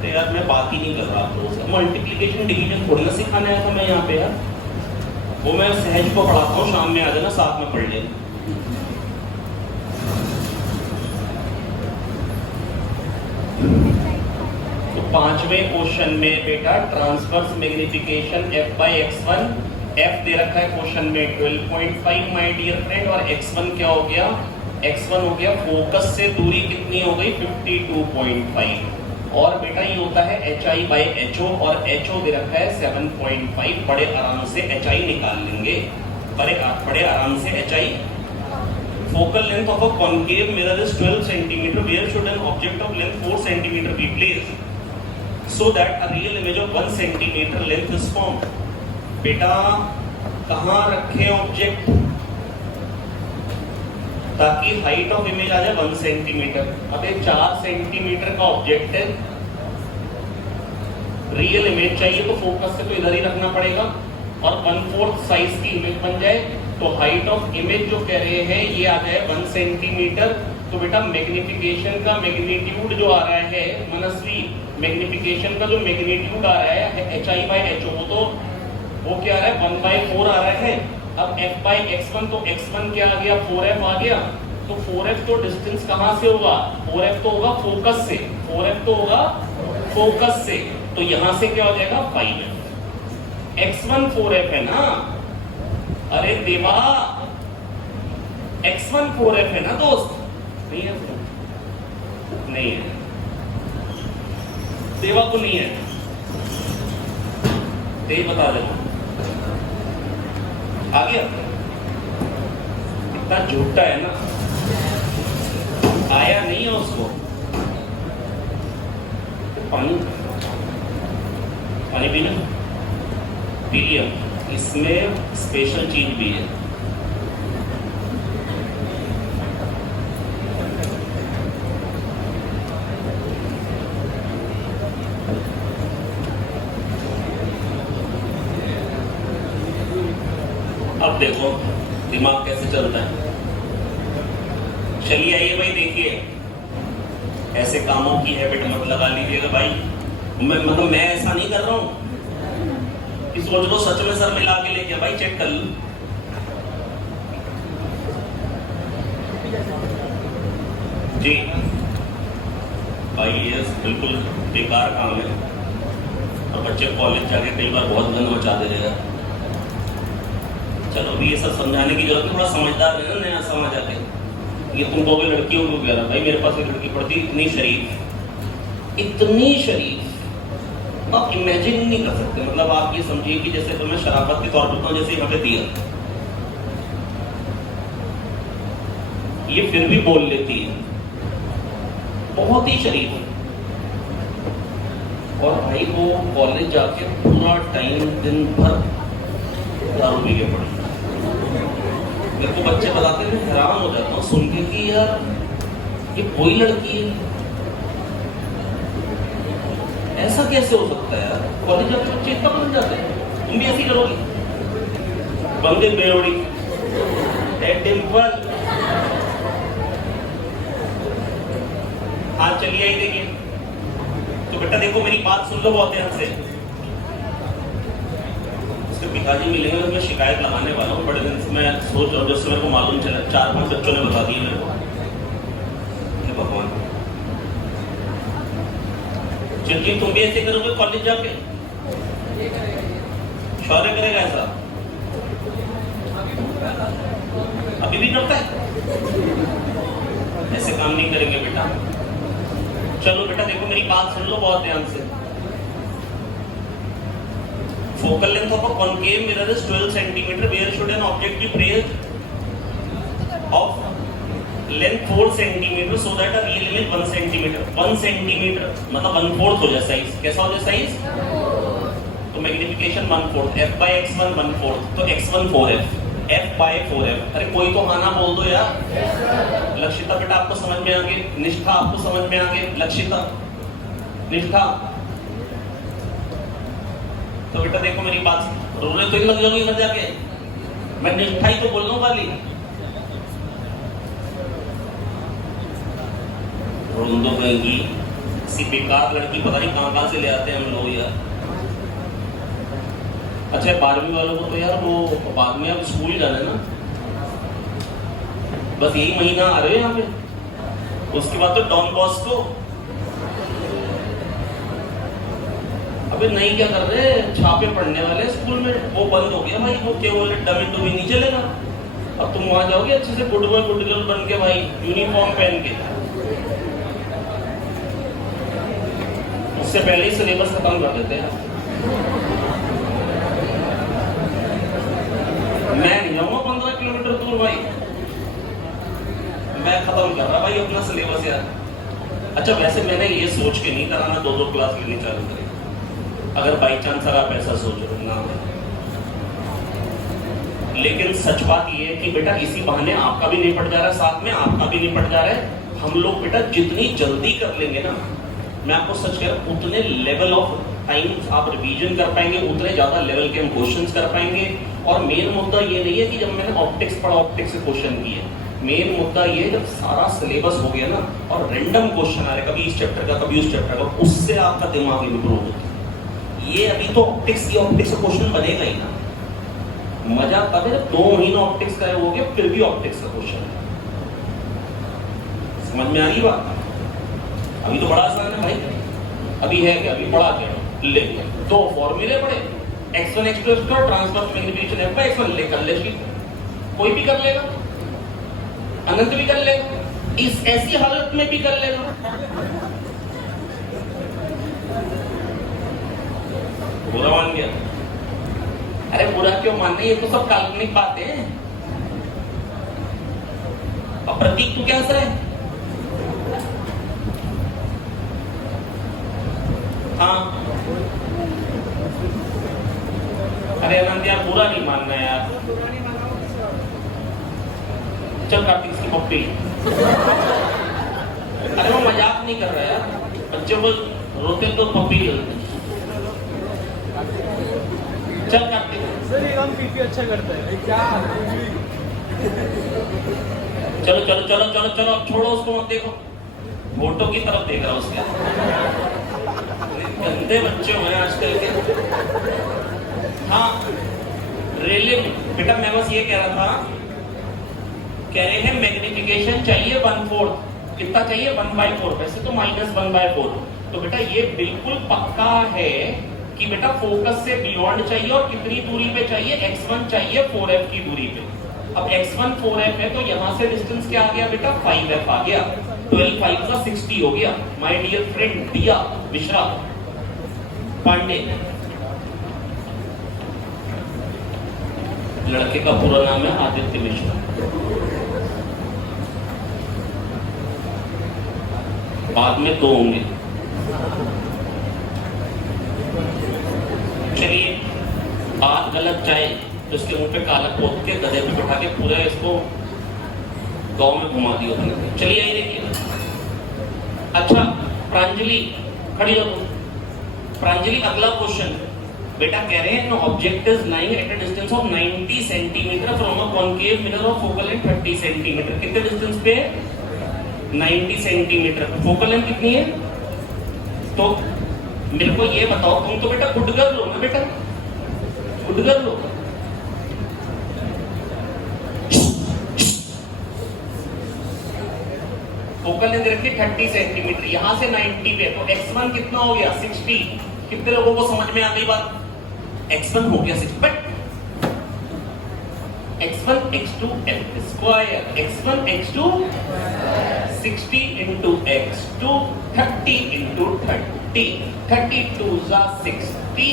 तो यार मैं बात ही नहीं कर रहा आप लोगों से मल्टीप्लिकेशन डिवीजन थोड़ी ना सिखाने आया था मैं यहाँ पे यार वो मैं सहज को पढ़ाता हूँ शाम में आ जाना साथ में पढ़ लेना। तो पांचवें क्वेश्चन में बेटा transverse magnification f by x1 f दे रखा है क्वेश्चन में 12.5 माय डियर फ्रेंड और x1 क्या हो गया x1 हो गया फोकस से दूरी कितनी हो गई 52.5 और बेटा ये होता है hi by ho और ho दे रखा है 7.5 बड़े आराम से hi निकाल लेंगे बड़े आराम से hi। Focal length of a concave mirror is 12 centimeter. Where should an object of length 4 centimeter be placed so that a real image of 1 centimeter length is formed? बेटा कहाँ रखे ऑब्जेक्ट ताकि हाइट ऑफ इमेज आ जाए 1 centimetre. अब 4 centimetre का object है real image चाहिए तो फोकस से तो इधर ही रखना पड़ेगा और 1/4 साइज की इमेज बन जाए तो हाइट ऑफ इमेज जो कह रहे हैं ये आ जाए 1 सेंटीमीटर। तो बेटा मैग्निफिकेशन का मैग्नीट्यूड जो आ रहा है मनस्वी मैग्निफिकेशन का जो मैग्नीट्यूड आ रहा है hi by ho वो क्या आ रहा है 1/4 आ रहा है। अब f by x1 तो x1 क्या आ गया 4f आ गया तो 4f तो डिस्टेंस कहां से होगा 4f तो होगा फोकस से 4f तो होगा फोकस से तो यहां से क्या हो जाएगा 5f। x1 4f है ना अरे देवा x1 4f है ना दोस्त नहीं है नहीं है देवा को नहीं है दे बता देना आ गया इतना झूठा है ना आया नहीं है उसको पानी पानी पीना पी लिया इसमें स्पेशल चीज भी है अब देखो दिमाग कैसे चलता है। चलिए आइए भाई देखिए ऐसे कामों की हैबिट मत लगा लीजिएगा भाई मैं ऐसा नहीं कर रहा हूं कि सोच लो सच में सर मिला के लेके भाई चेक कर लो जी भाई ये बिल्कुल बेकार काम है और बच्चे कॉलेज जाके कई बार बहुत गंद मचा दे देगा। चलो अभी ये सब समझाने की जरूरत है थोड़ा समझदार है ना नया समझ आते ये तुम कहोगे लड़कियों को कह रहा भाई मेरे पास एक लड़की पढ़ती इतनी शरीफ आप इमेजिन नहीं कर सकते मतलब आप ये समझिए कि जैसे तो मैं शराफत के तौर पर जैसे यहाँ पे दिया ये फिर भी बोल लेती है बहुत ही शरीफ है और भाई वो कॉलेज जाके पूरा टाइम दिन भर दारू पी के पड़ी मेरे को बच्चे बताते हैं हैरान हो जाता हूँ सुन के कि यार ये कोई लड़की है ऐसा कैसे हो सकता है यार कॉलेज जाके बच्चे इतना बदल जाते हैं तुम भी ऐसी करोगी बंदे बेरोड़ी डिम्पल हाँ चलिए आई देखिए तो बेटा देखो मेरी बात सुन लो बहुत ध्यान से। उसके पिताजी मिलेंगे तो मैं शिकायत लगाने वाला हूँ, बड़े दिन से मैं सोच रहा हूँ, जिससे मेरे को मालूम चला 4-5 बच्चों ने बता दिया मेरे को। हे भगवान, क्योंकि तुम भी ऐसे करोगे कॉलेज जाके? शौर्य करेगा ऐसा? अभी भी करता है? ऐसे काम नहीं करेंगे बेटा। चलो बेटा देखो मेरी बात सुन लो बहुत ध्यान से। Focal length of a concave mirror is 12 centimetre, where should an object be placed of length 4 centimetre so that a real image 1 centimetre. 1 centimetre मतलब 1/4 हो जाए साइज। कैसा हो जाए साइज? तो मैग्निफिकेशन 1/4, f by x1 1/4, तो x1 4f, f by 4f। अरे कोई तो आना बोल दो यार। लक्षिता बेटा आपको समझ में आ गई? निष्ठा आपको समझ में आ गई? लक्षिता, निष्ठा, तो बेटा देखो मेरी बात, रोने तो ही लग जाओगी घर जाके। मैं निष्ठा ही तो बोल रहा हूँ खाली। रोंदो कहेंगी, किसी बेकार लड़की पता नहीं कहां से ले आते हैं हम लोग यार। अच्छा 12वीं वालों को तो यार वो बाद में अब स्कूल जाना है ना, बस यही महीना आ रहे हैं यहाँ पे, उसके बाद तो डॉन बॉस्को। अबे नहीं क्या कर रहे, छापे पढ़ने वाले स्कूल में, वो बंद हो गया भाई। वो केवल डमी डुमी नहीं चलेगा। अब तुम वहां जाओगे अच्छे से गुड बॉय गुड गर्ल बन के भाई, यूनिफॉर्म पहन के। उससे पहले ही सिलेबस खत्म कर देते हैं। मैं नहीं जाऊंगा 15 किलोमीटर दूर भाई, मैं खत्म कर रहा भाई अपना सिलेबस यार। अच्छा वैसे मैंने ये सोच के नहीं करा मैं 2-2 क्लास लेनी चालू करी, अगर बाई चांस अगर आप ऐसा सोच रहे हो ना। लेकिन सच बात ये है कि बेटा इसी बहाने आपका भी निपट जा रहा है, साथ में आपका भी निपट जा रहा है। हम लोग बेटा जितनी जल्दी कर लेंगे ना, मैं आपको सच कह रहा हूं, उतने लेवल ऑफ टाइम आप रिवीजन कर पाएंगे, उतने ज्यादा लेवल के हम क्वेश्चंस कर पाएंगे। और मेन मुद्दा ये नहीं है कि जब मैंने ऑप्टिक्स पढ़ा ऑप्टिक्स से क्वेश्चन किए, मेन मुद्दा ये जब सारा सिलेबस हो गया ना और रैंडम क्वेश्चन आ रहे कभी इस चैप्टर का कभी उस चैप्टर का, उससे आपका दिमाग इंप्रूव होता है। ये अभी तो ऑप्टिक्स का क्वेश्चन बनेगा ही ना। मजा तब है 2 महीने ऑप्टिक्स का हो गया फिर भी ऑप्टिक्स का क्वेश्चन है। समझ में आ रही बात? अभी तो बड़ा आसान है भाई। अभी है क्या? अभी पढ़ा क्या? ले 2 फॉर्मूले पढ़े, x1 x2 x2 transverse magnification f by x1 ले कर ले, कोई भी कर लेगा, अनंत भी कर लेगा, इस ऐसी हालत में भी कर लेगा। बुरा मान गया? अरे बुरा क्यों मानना, ये तो सब काल्पनिक बातें हैं। अब प्रतीक तू कैसा है? हाँ अरे अनंत यार बुरा नहीं मानना यार। चल कार्तिक इसकी पप्पी। अरे वो मजाक नहीं कर रहा यार, बच्चे को रोते तो पप्पी। चल कार्तिक पीपी अच्छा करता है क्या? चलो चलो चलो चलो चलो अब छोड़ो उसको, मत देखो, फोटो की तरफ देख रहा उसके। गंदे बच्चे हुए आजकल के। हाँ रेले बेटा मैं बस ये कह रहा था, कह रहे हैं मैग्निफिकेशन चाहिए 1/4, कितना चाहिए 1/4, वैसे तो -1/4। तो बेटा ये बिल्कुल पक्का है कि बेटा फोकस से बियॉन्ड चाहिए, और कितनी दूरी पे चाहिए? x1 चाहिए 4f की दूरी पे। अब x1 4f है तो यहां से डिस्टेंस क्या आ गया बेटा? 5f आ गया। 12 5 का 60 हो गया। माय डियर फ्रेंड दिया मिश्रा पांडे, लड़के का पूरा नाम है आदित्य मिश्रा। बाद में 2 होंगे। चलिए बात गलत चाहे तो इसके मुंह पे काला पोत के गधे पे बिठा के पूरा इसको गांव में घुमा दिया। चलिए ये देखिए। अच्छा प्रांजलि खड़ी हो तुम। प्रांजलि अगला क्वेश्चन बेटा कह रहे हैं object is lying at a distance of 90 centimetre from a concave mirror of focal length 30 centimetre. कितने डिस्टेंस पे? 90 सेंटीमीटर। फोकल लेंथ कितनी है? तो मेरे को ये बताओ, तुम तो बेटा गुड गर्ल हो ना बेटा, गुड गर्ल हो। फोकल लेंथ रखी 30 सेंटीमीटर, यहां से 90 पे, तो x1 कितना हो गया 60। कितने लोगों को समझ में आ गई बात? x1 हो गया 60, but x1 x2 f square, x1 x2 60 into x2 30 into 30, 32 जा 60,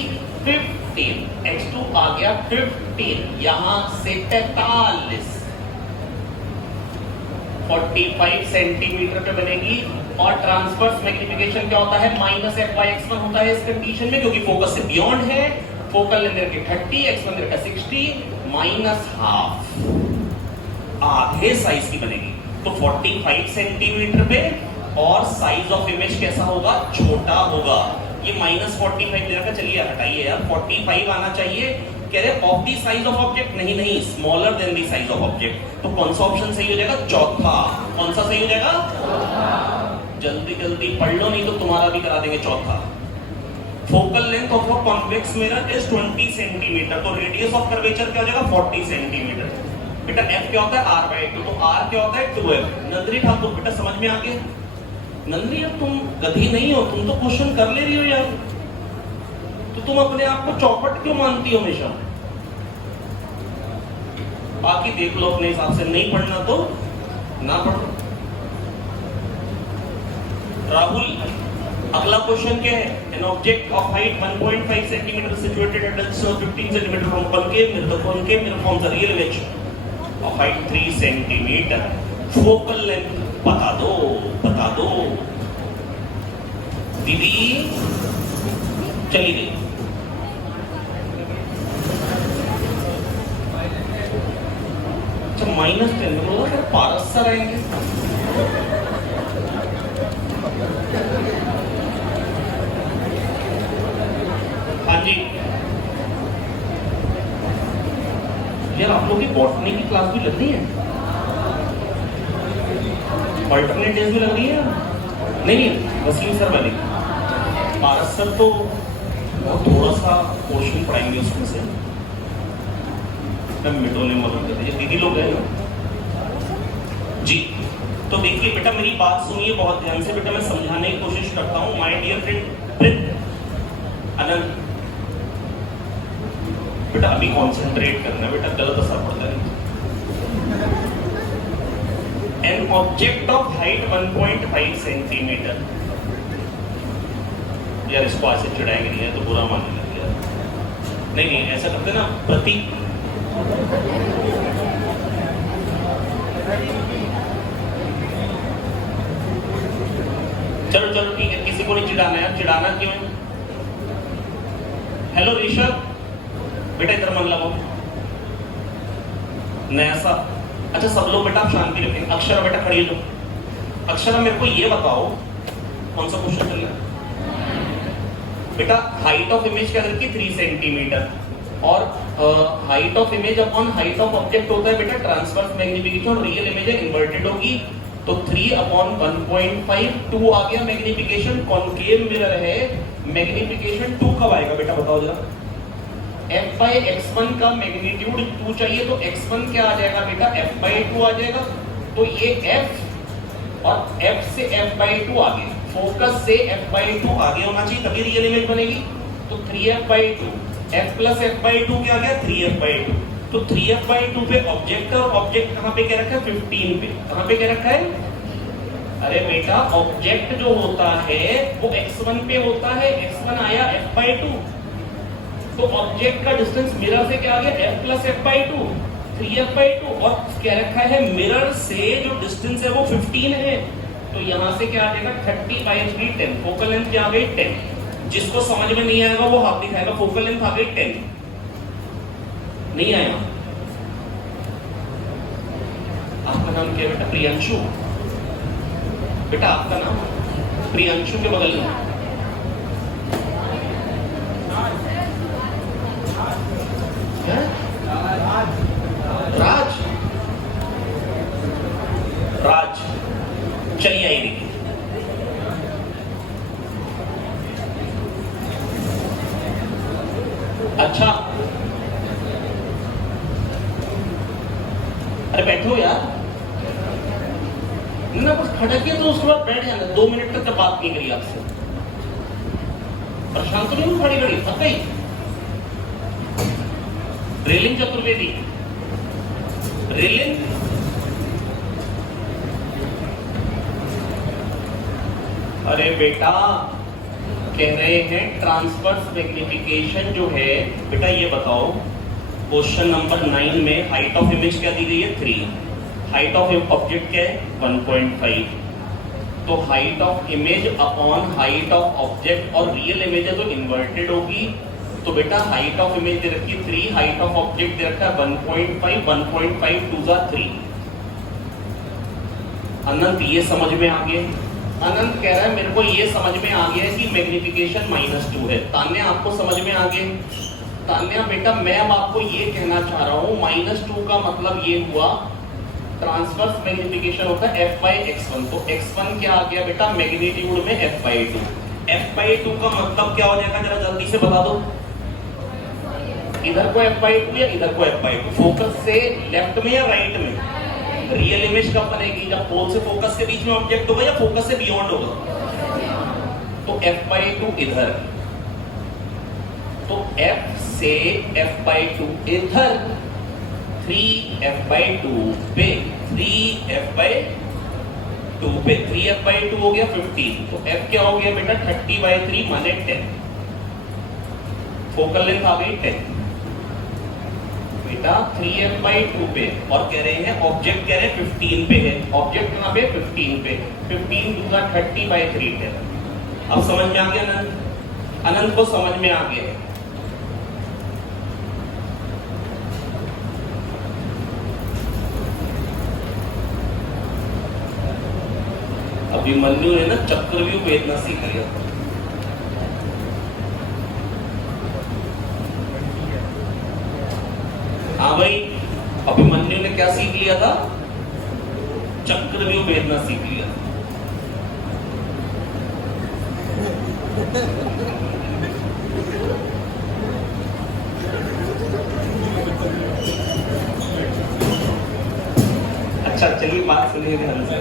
15, x2 आ गया 15, यहां से 43, 45 सेंटीमीटर पे बनेगी। और ट्रांसवर्स मैग्निफिकेशन क्या होता है? Minus F by x one होता है इस कंडीशन में, क्योंकि फोकस से बियॉन्ड है। फोकल लेंथ की 30, x1 का 60, माइनस हाफ, आधे साइज की बनेगी। तो 45 सेंटीमीटर पे, और साइज ऑफ इमेज कैसा होगा? छोटा होगा। ये माइनस 45 दे रखा, चलिए हटाइए यार, 45 आना चाहिए। कह रहे of the size of object, नहीं, smaller than the size of object. तो कौन सा ऑप्शन सही हो जाएगा? चौथा। कौन सा सही हो जाएगा? जल्दी जल्दी पढ़ लो, नहीं तो तुम्हारा भी करा देंगे चौथा। Focal length of a convex mirror is 20 centimetre, तो रेडियस ऑफ कर्वेचर क्या हो जाएगा? 40 सेंटीमीटर। बेटा f क्या होता है? r/2, तो r क्या होता है? 2f। नंदनी ठाकुर, बेटा समझ में आ गया? नंदनी अब तुम गधी नहीं हो, तुम तो क्वेश्चन कर ले रही हो यार, तो तुम अपने आप को चौपट क्यों मानती हो हमेशा? बाकी देख लो अपने हिसाब से, नहीं पढ़ना तो ना पढ़ो। राहुल, अगला क्वेश्चन क्या है? An object of height 1.5 centimetre situated at 15 centimetre from concave mirror, the concave mirror forms a real image of height 3 centimetre. Focal length बता दो दीदी, चली गई। अच्छा -10 बोलो, पारस सर आएंगे। हाँ जी यार, आप लोगों की बॉटनी की क्लास भी लग रही है, अल्टरनेट डेज भी लग रही है। नहीं, वसीम सर वाली, पारस सर तो थोड़ा सा पोर्शन पढ़ाएंगे उसमें से, मिटोने मदद कर दीजिए, दीदी लोग हैं ना जी। तो देखिए बेटा, मेरी बात सुनिए बहुत ध्यान से बेटा, मैं समझाने की कोशिश करता हूँ। माय डियर फ्रेंड अनंत, बेटा अभी कॉन्सेंट्रेट करना बेटा, गलत असर पड़ता है। An object of height 1.5 centimetre, यार इसको ऐसे चिढ़ाएंगे नहीं है तो बुरा मानने लग गया। नहीं, ऐसा करते ना, प्रतीक चलो ठीक है, किसी को नहीं चिढ़ाना है। चिढ़ाना क्यों है? हेलो ऋषभ, बेटा इधर मन लगाओ, नया सा। अच्छा सब लोग बेटा आप शांति रखें। अक्षरा बेटा खड़ी लो। अक्षरा मेरे को ये बताओ, कौन सा क्वेश्चन चल रहा है बेटा? हाइट ऑफ इमेज क्या रखी? 3 सेंटीमीटर, और height of image upon height of object होता है बेटा ट्रांसवर्स मैग्निफिकेशन। रियल इमेज है, इन्वर्टेड होगी, तो 3 अपॉन 1.5, 2 आ गया मैग्निफिकेशन। कॉनकेव मिरर है, मैग्निफिकेशन 2 कब आएगा बेटा बताओ जरा? f बाई x1 का मैग्नीट्यूड 2 चाहिए, तो x1 क्या आ जाएगा बेटा? f बाई 2 आ जाएगा। तो ये f और f से f बाई 2 आगे, फोकस से f बाई 2 आगे होना चाहिए, तभी रियल इमेज बनेगी। तो 3f by 2, f plus f by 2 क्या आ गया? 3f by 2। तो 3f बाई 2 पे ऑब्जेक्ट, और ऑब्जेक्ट कहाँ पे क्या रखा है? 15 पे। कहाँ पे क्या रखा है? अरे बेटा ऑब्जेक्ट जो होता है वो x1 पे होता है, x1 आया f बाई 2, तो ऑब्जेक्ट का डिस्टेंस मिरर से क्या आ गया? f plus f by 2, 3f by 2, और क्या रखा है? मिरर से जो डिस्टेंस है वो 15 है, तो यहां से क्या आ जाएगा? 30 बाई 3, 10। फोकल लेंथ क्या आ गई? 10। जिसको समझ में नहीं आएगा वो हाफ दिखाएगा। फोकल लेंथ आ गई 10। नहीं आया? आपका नाम क्या बेटा? प्रियंशु। बेटा आपका नाम? प्रियंशु के बगल में राज। राज, चलिए आई देखिए। अच्छा, अरे बैठो यार, ना कुछ खटके तो उसके बाद बैठ जाना। 2 मिनट तक बात नहीं करी आपसे, परेशान तो नहीं खड़ी खड़ी थक गई। रेलिंग चतुर्वेदी, रेलिंग अरे बेटा कह रहे हैं ट्रांसवर्स मैग्निफिकेशन जो है बेटा, ये बताओ क्वेश्चन नंबर 9 में हाइट ऑफ इमेज क्या दी गई है 3, हाइट ऑफ ऑब्जेक्ट क्या है 1.5। तो height of image upon height of object, और रियल इमेज है तो इन्वर्टेड होगी। तो बेटा हाइट ऑफ इमेज दे रखी है 3, हाइट ऑफ ऑब्जेक्ट दे रखा है 1.5, 1.5 2 जा 3। अनंत ये समझ में आ गया? अनंत कह रहा है मेरे को ये समझ में आ गया है कि मैग्निफिकेशन -2 है। तान्या आपको समझ में आ गया? तान्या बेटा मैं अब आपको ये कहना चाह रहा हूं, -2 का मतलब ये हुआ ट्रांसवर्स मैग्निफिकेशन होता है f/x1। तो x1 क्या आ गया बेटा मैग्नीट्यूड में f/2। f/2 का मतलब क्या हो जाएगा जरा जल्दी से बता दो। इधर को f/2 या इधर को f/2? फोकस से लेफ्ट में या राइट में? रियल इमेज कब बनेगी? जब पोल से फोकस के बीच में ऑब्जेक्ट होगा या फोकस से बियॉन्ड होगा? तो f/2 इधर, तो f से f/2 इधर, 3f/2 पे, 3f/2 पे, 3f/2 हो गया 15। तो f क्या हो गया बेटा 30/3 माने 10। फोकल लेंथ आ गई 10 बेटा 3f/2 पे, और कह रहे हैं ऑब्जेक्ट कह रहे हैं 15 पे है। ऑब्जेक्ट कहां पे 15 पे, 15 दूसरा 30/3 है। अब समझ में आ गया अनंत? अनंत को समझ में आ गया? अभिमन्यु ने ना चक्रव्यूह वेदना सीख लिया। हाँ भाई, अभिमन्यु ने क्या सीख लिया था? चक्रव्यूह वेदना सीख लिया। अच्छा चलिए बात सुनिए ध्यान से।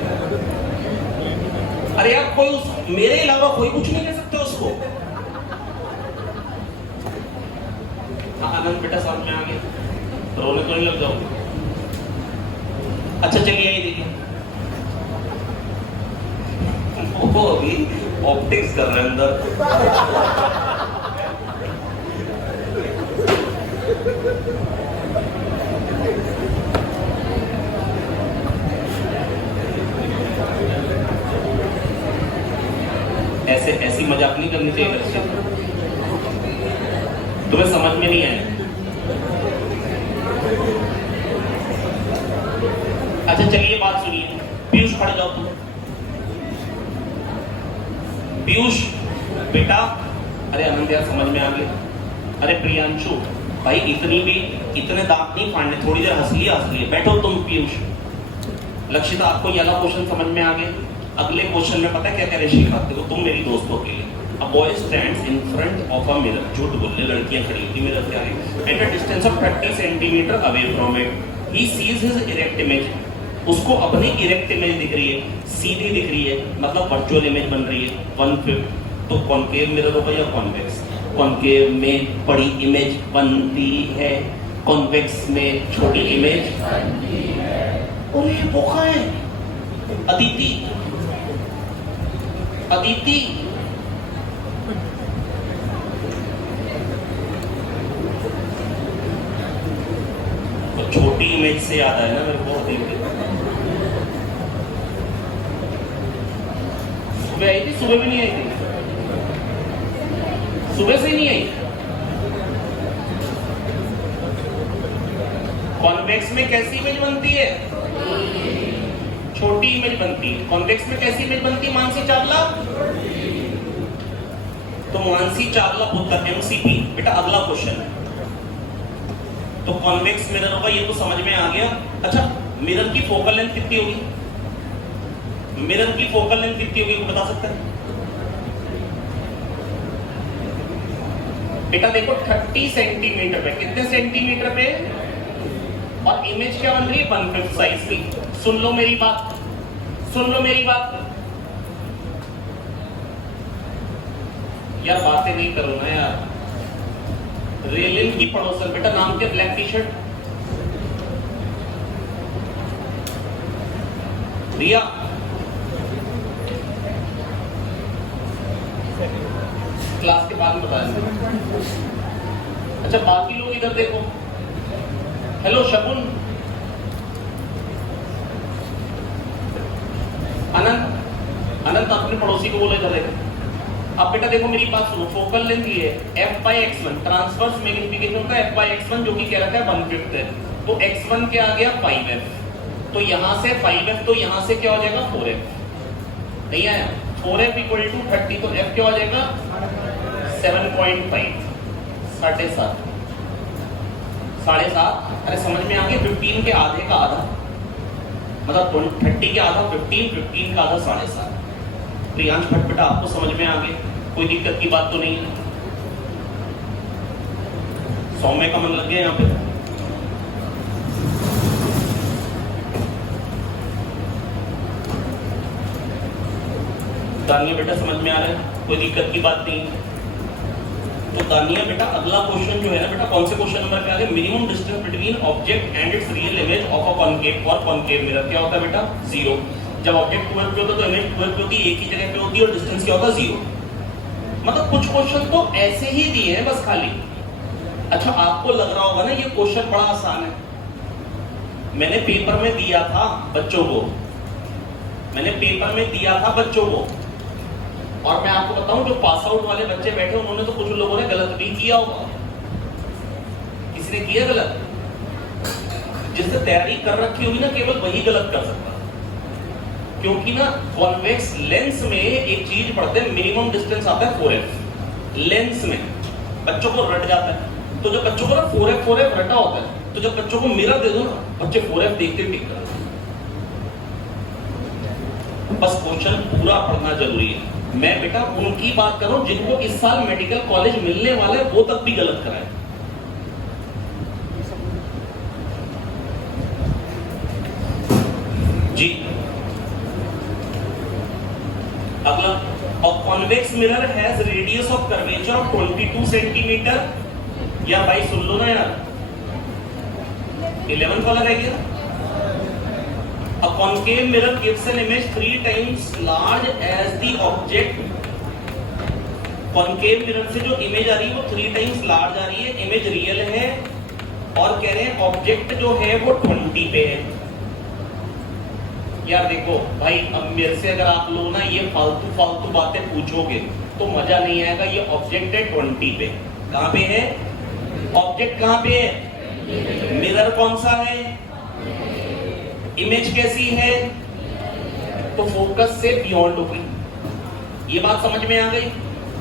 अरे यार कोई मेरे अलावा कोई कुछ नहीं कह सकते उसको। हाँ आनंद बेटा समझ में आ गया, रोने तो नहीं लग जाओ। अच्छा चलिए यही देखिए, वो अभी ऑप्टिक्स कर रहे हैं अंदर। ऐसे ऐसी मजाक नहीं करनी चाहिए बच्चे, तुम्हें समझ में नहीं आया। अच्छा चलिए बात सुनिए, पीयूष खड़े जाओ तुम। पीयूष बेटा, अरे आनंद यार समझ में आ गया। अरे प्रियांशु भाई इतने दांत नहीं फाड़ने, थोड़ी देर हंस लिए। बैठो तुम पीयूष। लक्षिता आपको ये वाला क्वेश्चन समझ में आ गया? अगले क्वेश्चन में पता है क्या कह रहे शिखा? देखो तुम मेरी दोस्तों के लिए, A boy stands in front of a mirror. झूठ बोलने लड़कियां खड़ी होती, मिरर क्या है? At a distance of 30 centimeter away from it, he sees his erect image. उसको अपनी इरेक्ट इमेज दिख रही है, सीधी दिख रही है, मतलब वर्चुअल इमेज बन रही है 1/5। तो कॉन्केव मिरर होगा या कॉन्वेक्स? कॉन्केव में बड़ी इमेज बनती है, कॉन्वेक्स में छोटी इमेज बनती है। और ये बोका है अदिति। तो छोटी इमेज से याद आया ना मेरे को, सुबह आई थी, सुबह भी नहीं आई थी, सुबह से नहीं आई। कॉन्वेक्स में कैसी इमेज बनती है? छोटी इमेज बनती है। कॉन्वेक्स में कैसी इमेज बनती है मानसी चावला? तो मानसी चावला पुत्र एमसीपी। बेटा अगला क्वेश्चन है, तो कॉन्वेक्स मिरर होगा, ये तो समझ में आ गया। अच्छा मिरर की फोकल लेंथ कितनी होगी? मिरर की फोकल लेंथ कितनी होगी बता सकते हैं? बेटा देखो 30 सेंटीमीटर पे, कितने सेंटीमीटर पे, और इमेज क्या बन रही है 1/5 साइज की। सुन लो मेरी बात, सुन लो मेरी बात यार, बातें नहीं करो ना यार। रेलिन की पड़ोसन, बेटा नाम क्या, ब्लैक टी शर्ट, रिया। क्लास के बाद में बताया। अच्छा बाकी लोग इधर देखो, हेलो शगुन, अनंत, अनंत अपने पड़ोसी को बोले इधर देखो। अब बेटा देखो मेरी बात सुनो, फोकल लेंथ ये है f/x1, ट्रांसवर्स मैग्निफिकेशन का f/x1 जो कि कह रखा है 1/5 है, तो x1 क्या आ गया 5f, तो यहां से 5f, तो यहां से क्या हो जाएगा 4f, नहीं आया 4f इक्वल टू 30, तो f क्या हो जाएगा 7.5, 7.5, 7.5। अरे समझ में आ गया, 15 के आधे का आधा, मतलब 30 के आधा 15, 15 का आधा 7.5। प्रियांश भट्ट बेटा आपको समझ में आ गया, कोई दिक्कत की बात तो नहीं है, सौम्य का मन लग गया यहाँ पे। दानिया बेटा समझ में आ रहा है, कोई दिक्कत की बात नहीं। तो दानिया बेटा अगला क्वेश्चन जो है ना बेटा, कौन से क्वेश्चन नंबर पे आ गया, minimum distance between object and it's real image of a concave और कॉनकेव मिरर क्या होता है बेटा 0। जब ऑब्जेक्ट 2f पे होता है तो इमेज 2f पे होती है, एक ही जगह पे होती है, और डिस्टेंस क्या होता है 0। मतलब कुछ क्वेश्चन तो ऐसे ही दिए हैं बस खाली। अच्छा आपको लग रहा होगा ना ये क्वेश्चन बड़ा आसान है, मैंने पेपर में दिया था बच्चों को, मैंने पेपर में दिया था बच्चों को, और मैं आपको बताऊं जो पास आउट वाले बच्चे बैठे उन्होंने तो कुछ लोगों ने गलत भी किया होगा। किसी ने किया गलत, जिसने तैयारी कर रखी होगी ना केवल वही गलत कर सकता, क्योंकि ना कॉन्वेक्स लेंस में एक चीज पढ़ते हैं, मिनिमम डिस्टेंस आता है 4f लेंस में, बच्चों को रट जाता है। तो जब बच्चों को ना 4f रटा होता है, तो जब बच्चों को मिरर दे दो ना, बच्चे 4f देखते टिक करते। बस क्वेश्चन पूरा पढ़ना जरूरी है। मैं बेटा उनकी बात कर रहा हूं जिनको इस साल मेडिकल कॉलेज मिलने वाला है, वो तक भी गलत कराए। जी अगला, और convex mirror has radius of curvature of 22 centimetre, या भाई सुन लो ना यार, 11th वाला रह गया। A concave mirror gives an image 3 times large as the object. Concave mirror से जो इमेज आ रही है वो 3 times large आ रही है, इमेज रियल है, और कह रहे हैं ऑब्जेक्ट जो है वो 20 पे है। यार देखो भाई, अब मेरे से अगर आप लोग ना ये फालतू फालतू बातें पूछोगे तो मजा नहीं आएगा। ये ऑब्जेक्ट है 20 पे, कहां पे है ऑब्जेक्ट, कहां पे है, मिरर कौन सा है, इमेज कैसी है, तो फोकस से बियॉन्ड हो गई, ये बात समझ में आ गई।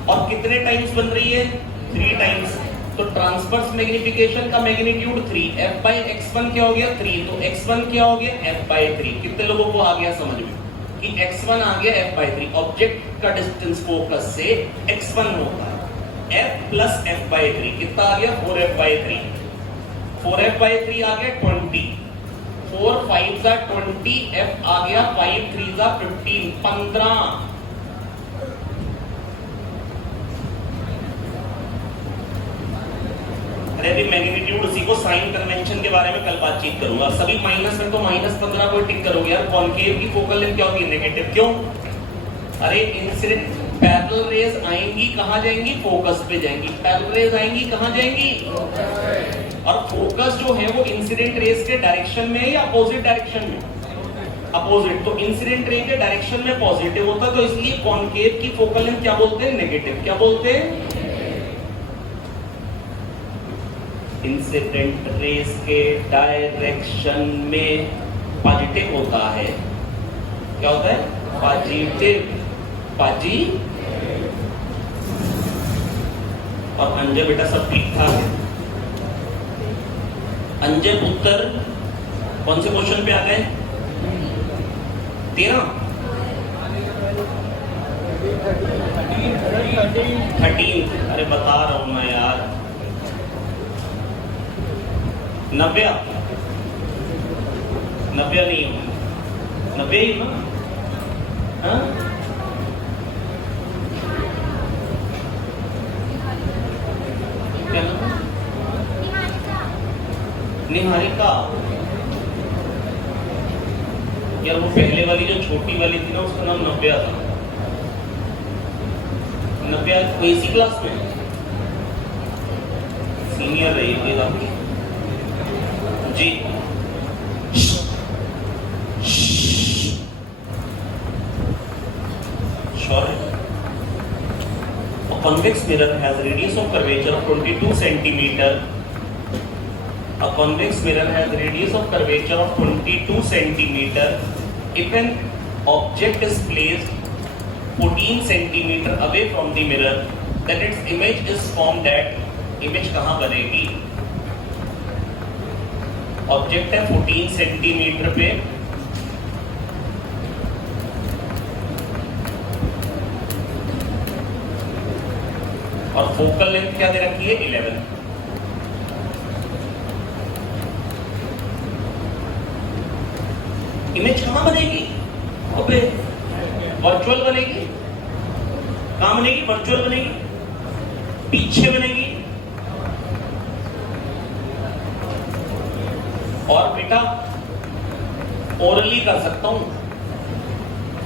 और कितने टाइम्स बन रही है 3 टाइम्स, तो ट्रांसवर्स मैग्निफिकेशन का मैग्नीट्यूड 3, f/x1 क्या हो गया 3, तो x1 क्या हो गया f/3। कितने लोगों को आ गया समझ में कि x1 आ गया f/3, ऑब्जेक्ट का डिस्टेंस फोकस से x1 होता है, f प्लस f/3 कितना आ गया 4f/3, 4f/3 आ गया 20, 4 5 20, f आ गया 5 3 15, 15। अरे अभी मैग्नीट्यूड उसी को साइन कन्वेंशन के बारे में कल बातचीत करूंगा। सभी माइनस में तो -15 को टिक करोगे यार। कॉनकेव की फोकल लेंथ क्या होती है नेगेटिव, क्यों? अरे इंसिडेंट पैरेलल रेज आएंगी कहां जाएंगी, फोकस पे जाएंगी। पैरेलल रेज आएंगी कहां जाएंगी, और फोकस जो है वो इंसिडेंट रेज के डायरेक्शन में है या अपोजिट डायरेक्शन में, अपोजिट। तो इंसिडेंट रे के डायरेक्शन में पॉजिटिव होता है, तो इसलिए कॉनकेव की फोकल लेंथ क्या बोलते हैं नेगेटिव। क्या बोलते हैं? इंसिडेंट रेज के डायरेक्शन में पॉजिटिव होता है। क्या होता है? पॉजिटिव, और अंजय बेटा सब ठीक ठाक है। अंजय उत्तर कौन से क्वेश्चन पे आ गए? 13। 13, अरे बता रहा हूं मैं यार। 90 नहीं हो, 90 ही ना? हाँ? क्या नाम? निहारिका। यार वो पहले वाली जो छोटी वाली थी ना, उसका नाम नव्या था। नव्या को इसी क्लास में सीनियर रही थी आपकी जी। Sure. A convex mirror has a radius of curvature of 22 centimeter. A convex mirror has a radius of curvature of 22 centimeter. If an object is placed 14 centimeter away from the mirror, then its image is formed at, image कहाँ बनेगी? Object है 14 centimetre पे, और focal length क्या दे रखी है? 11। Image कहां बनेगी? अबे वर्चुअल बनेगी। कहां बनेगी? वर्चुअल बनेगी, पीछे बनेगी। और बेटा ओरली कर सकता हूं,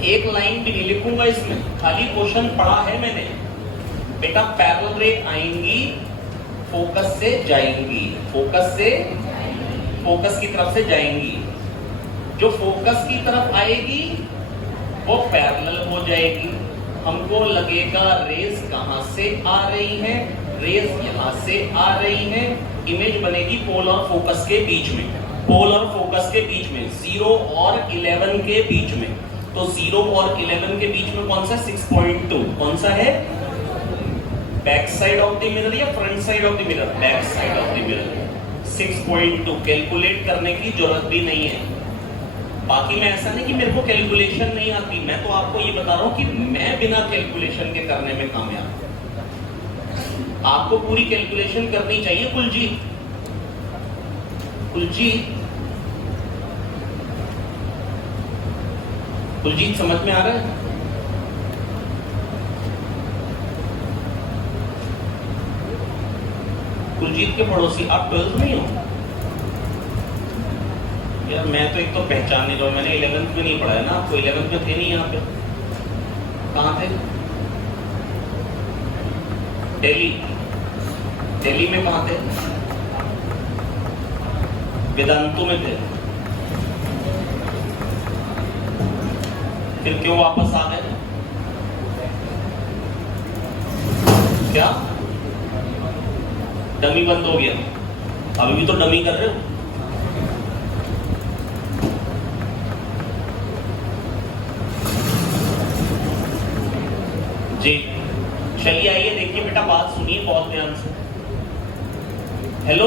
एक लाइन भी नहीं लिखूंगा इसमें, खाली क्वेश्चन पढ़ा है मैंने। बेटा पैरेलल रे आएंगी, फोकस से जाएंगी, फोकस की तरफ से जाएंगी। जो फोकस की तरफ आएगी वो पैरेलल हो जाएगी। हमको लगेगा रेस कहां से आ रही है, रेस यहां से आ रही है। इमेज बनेगी पोल और फोकस के बीच में, पोल और फोकस के बीच में, 0 और 11 के बीच में। तो 0 और 11 के बीच में कौन सा? 6.2 कौन सा है? Back side of the mirror या front side of the mirror? Back side of the mirror. 6.2 calculate करने की जरूरत भी नहीं है। बाकी मैं ऐसा नहीं कि मेरे को कैलकुलेशन नहीं आती, मैं तो आपको ये बता रहा हूं कि मैं बिना कैलकुलेशन के करने में कामयाब। आपको पूरी कैलकुलेशन करनी चाहिए। कुलजीत समझ में आ रहा है? कुलजीत के पड़ोसी आप 12th में ही हो? यार मैं तो एक तो पहचान नहीं रहा, मैंने 11th में नहीं पढ़ा है ना, आपको 11th में थे नहीं यहाँ पे। कहाँ थे? दिल्ली में कहाँ थे? वेदांतु में थे। फिर क्यों वापस आ गए? क्या डमी बंद हो गया? अभी भी तो डमी कर रहे हो। जी चलिए आइए, देखिए बेटा बात सुनिए बहुत ध्यान से। हेलो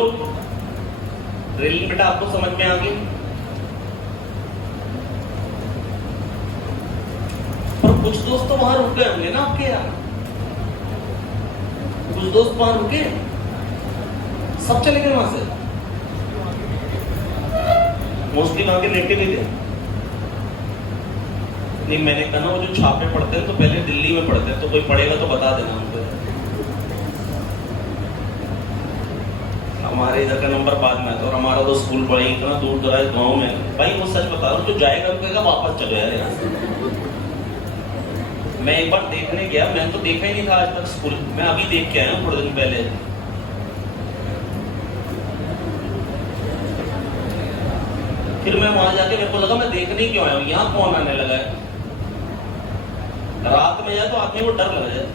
ड्रिल बेटा आपको समझ में आ गई? और कुछ दोस्त तो वहां रुक गए होंगे ना आपके यार, कुछ दोस्त वहां रुके, सब चले गए वहां से। मोस्टली वहां के नेटिव ही थे। नहीं मैंने कहा ना वो जो छापे पढ़ते हैं तो पहले दिल्ली में पढ़ते हैं, तो कोई पढ़ेगा तो बता देना हमको। हमारे इधर का नंबर बाद में आता है, और हमारा तो स्कूल पढ़े इतना दूर दराज गांव में। भाई वो सच बता रहा हूँ, जो जाएगा रुकेगा वापस चलो यार यहाँ से। मैं एक बार देखने गया, मैंने तो देखा ही नहीं था आज तक स्कूल, मैं अभी देख के आया हूँ थोड़े दिन पहले। फिर मैं वहां जाके मेरे को लगा मैं देखने क्यों आया हूँ, यहाँ कौन आने लगा है। रात में जाए तो आदमी को डर लग जाए।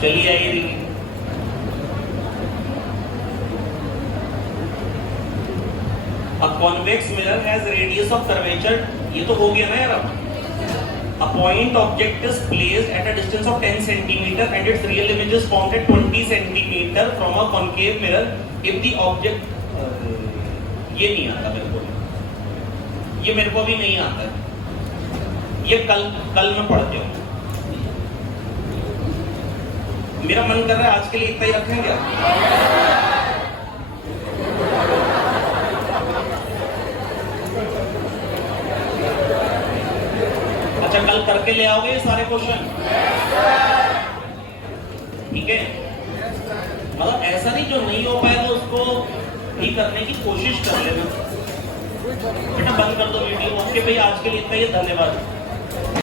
चलिए आइए देखिए, A convex mirror has radius of curvature, ये तो हो गया ना यार। अब A point object is placed at a distance of 10 centimeter and its real image is formed at 20 centimeter from a concave mirror if the object, ये नहीं आता मेरे को, ये मेरे को भी नहीं आता है। ये कल मैं पढ़ के आऊं। मेरा मन कर रहा है आज के लिए इतना ही रखें क्या? अच्छा, कल करके ले आओगे ये सारे क्वेश्चन? ठीक है, मतलब ऐसा नहीं जो नहीं हो पाए तो उसको ठीक करने की कोशिश कर लेना। बेटा बंद कर दो वीडियो। ओके भाई, आज के लिए इतना ही, धन्यवाद।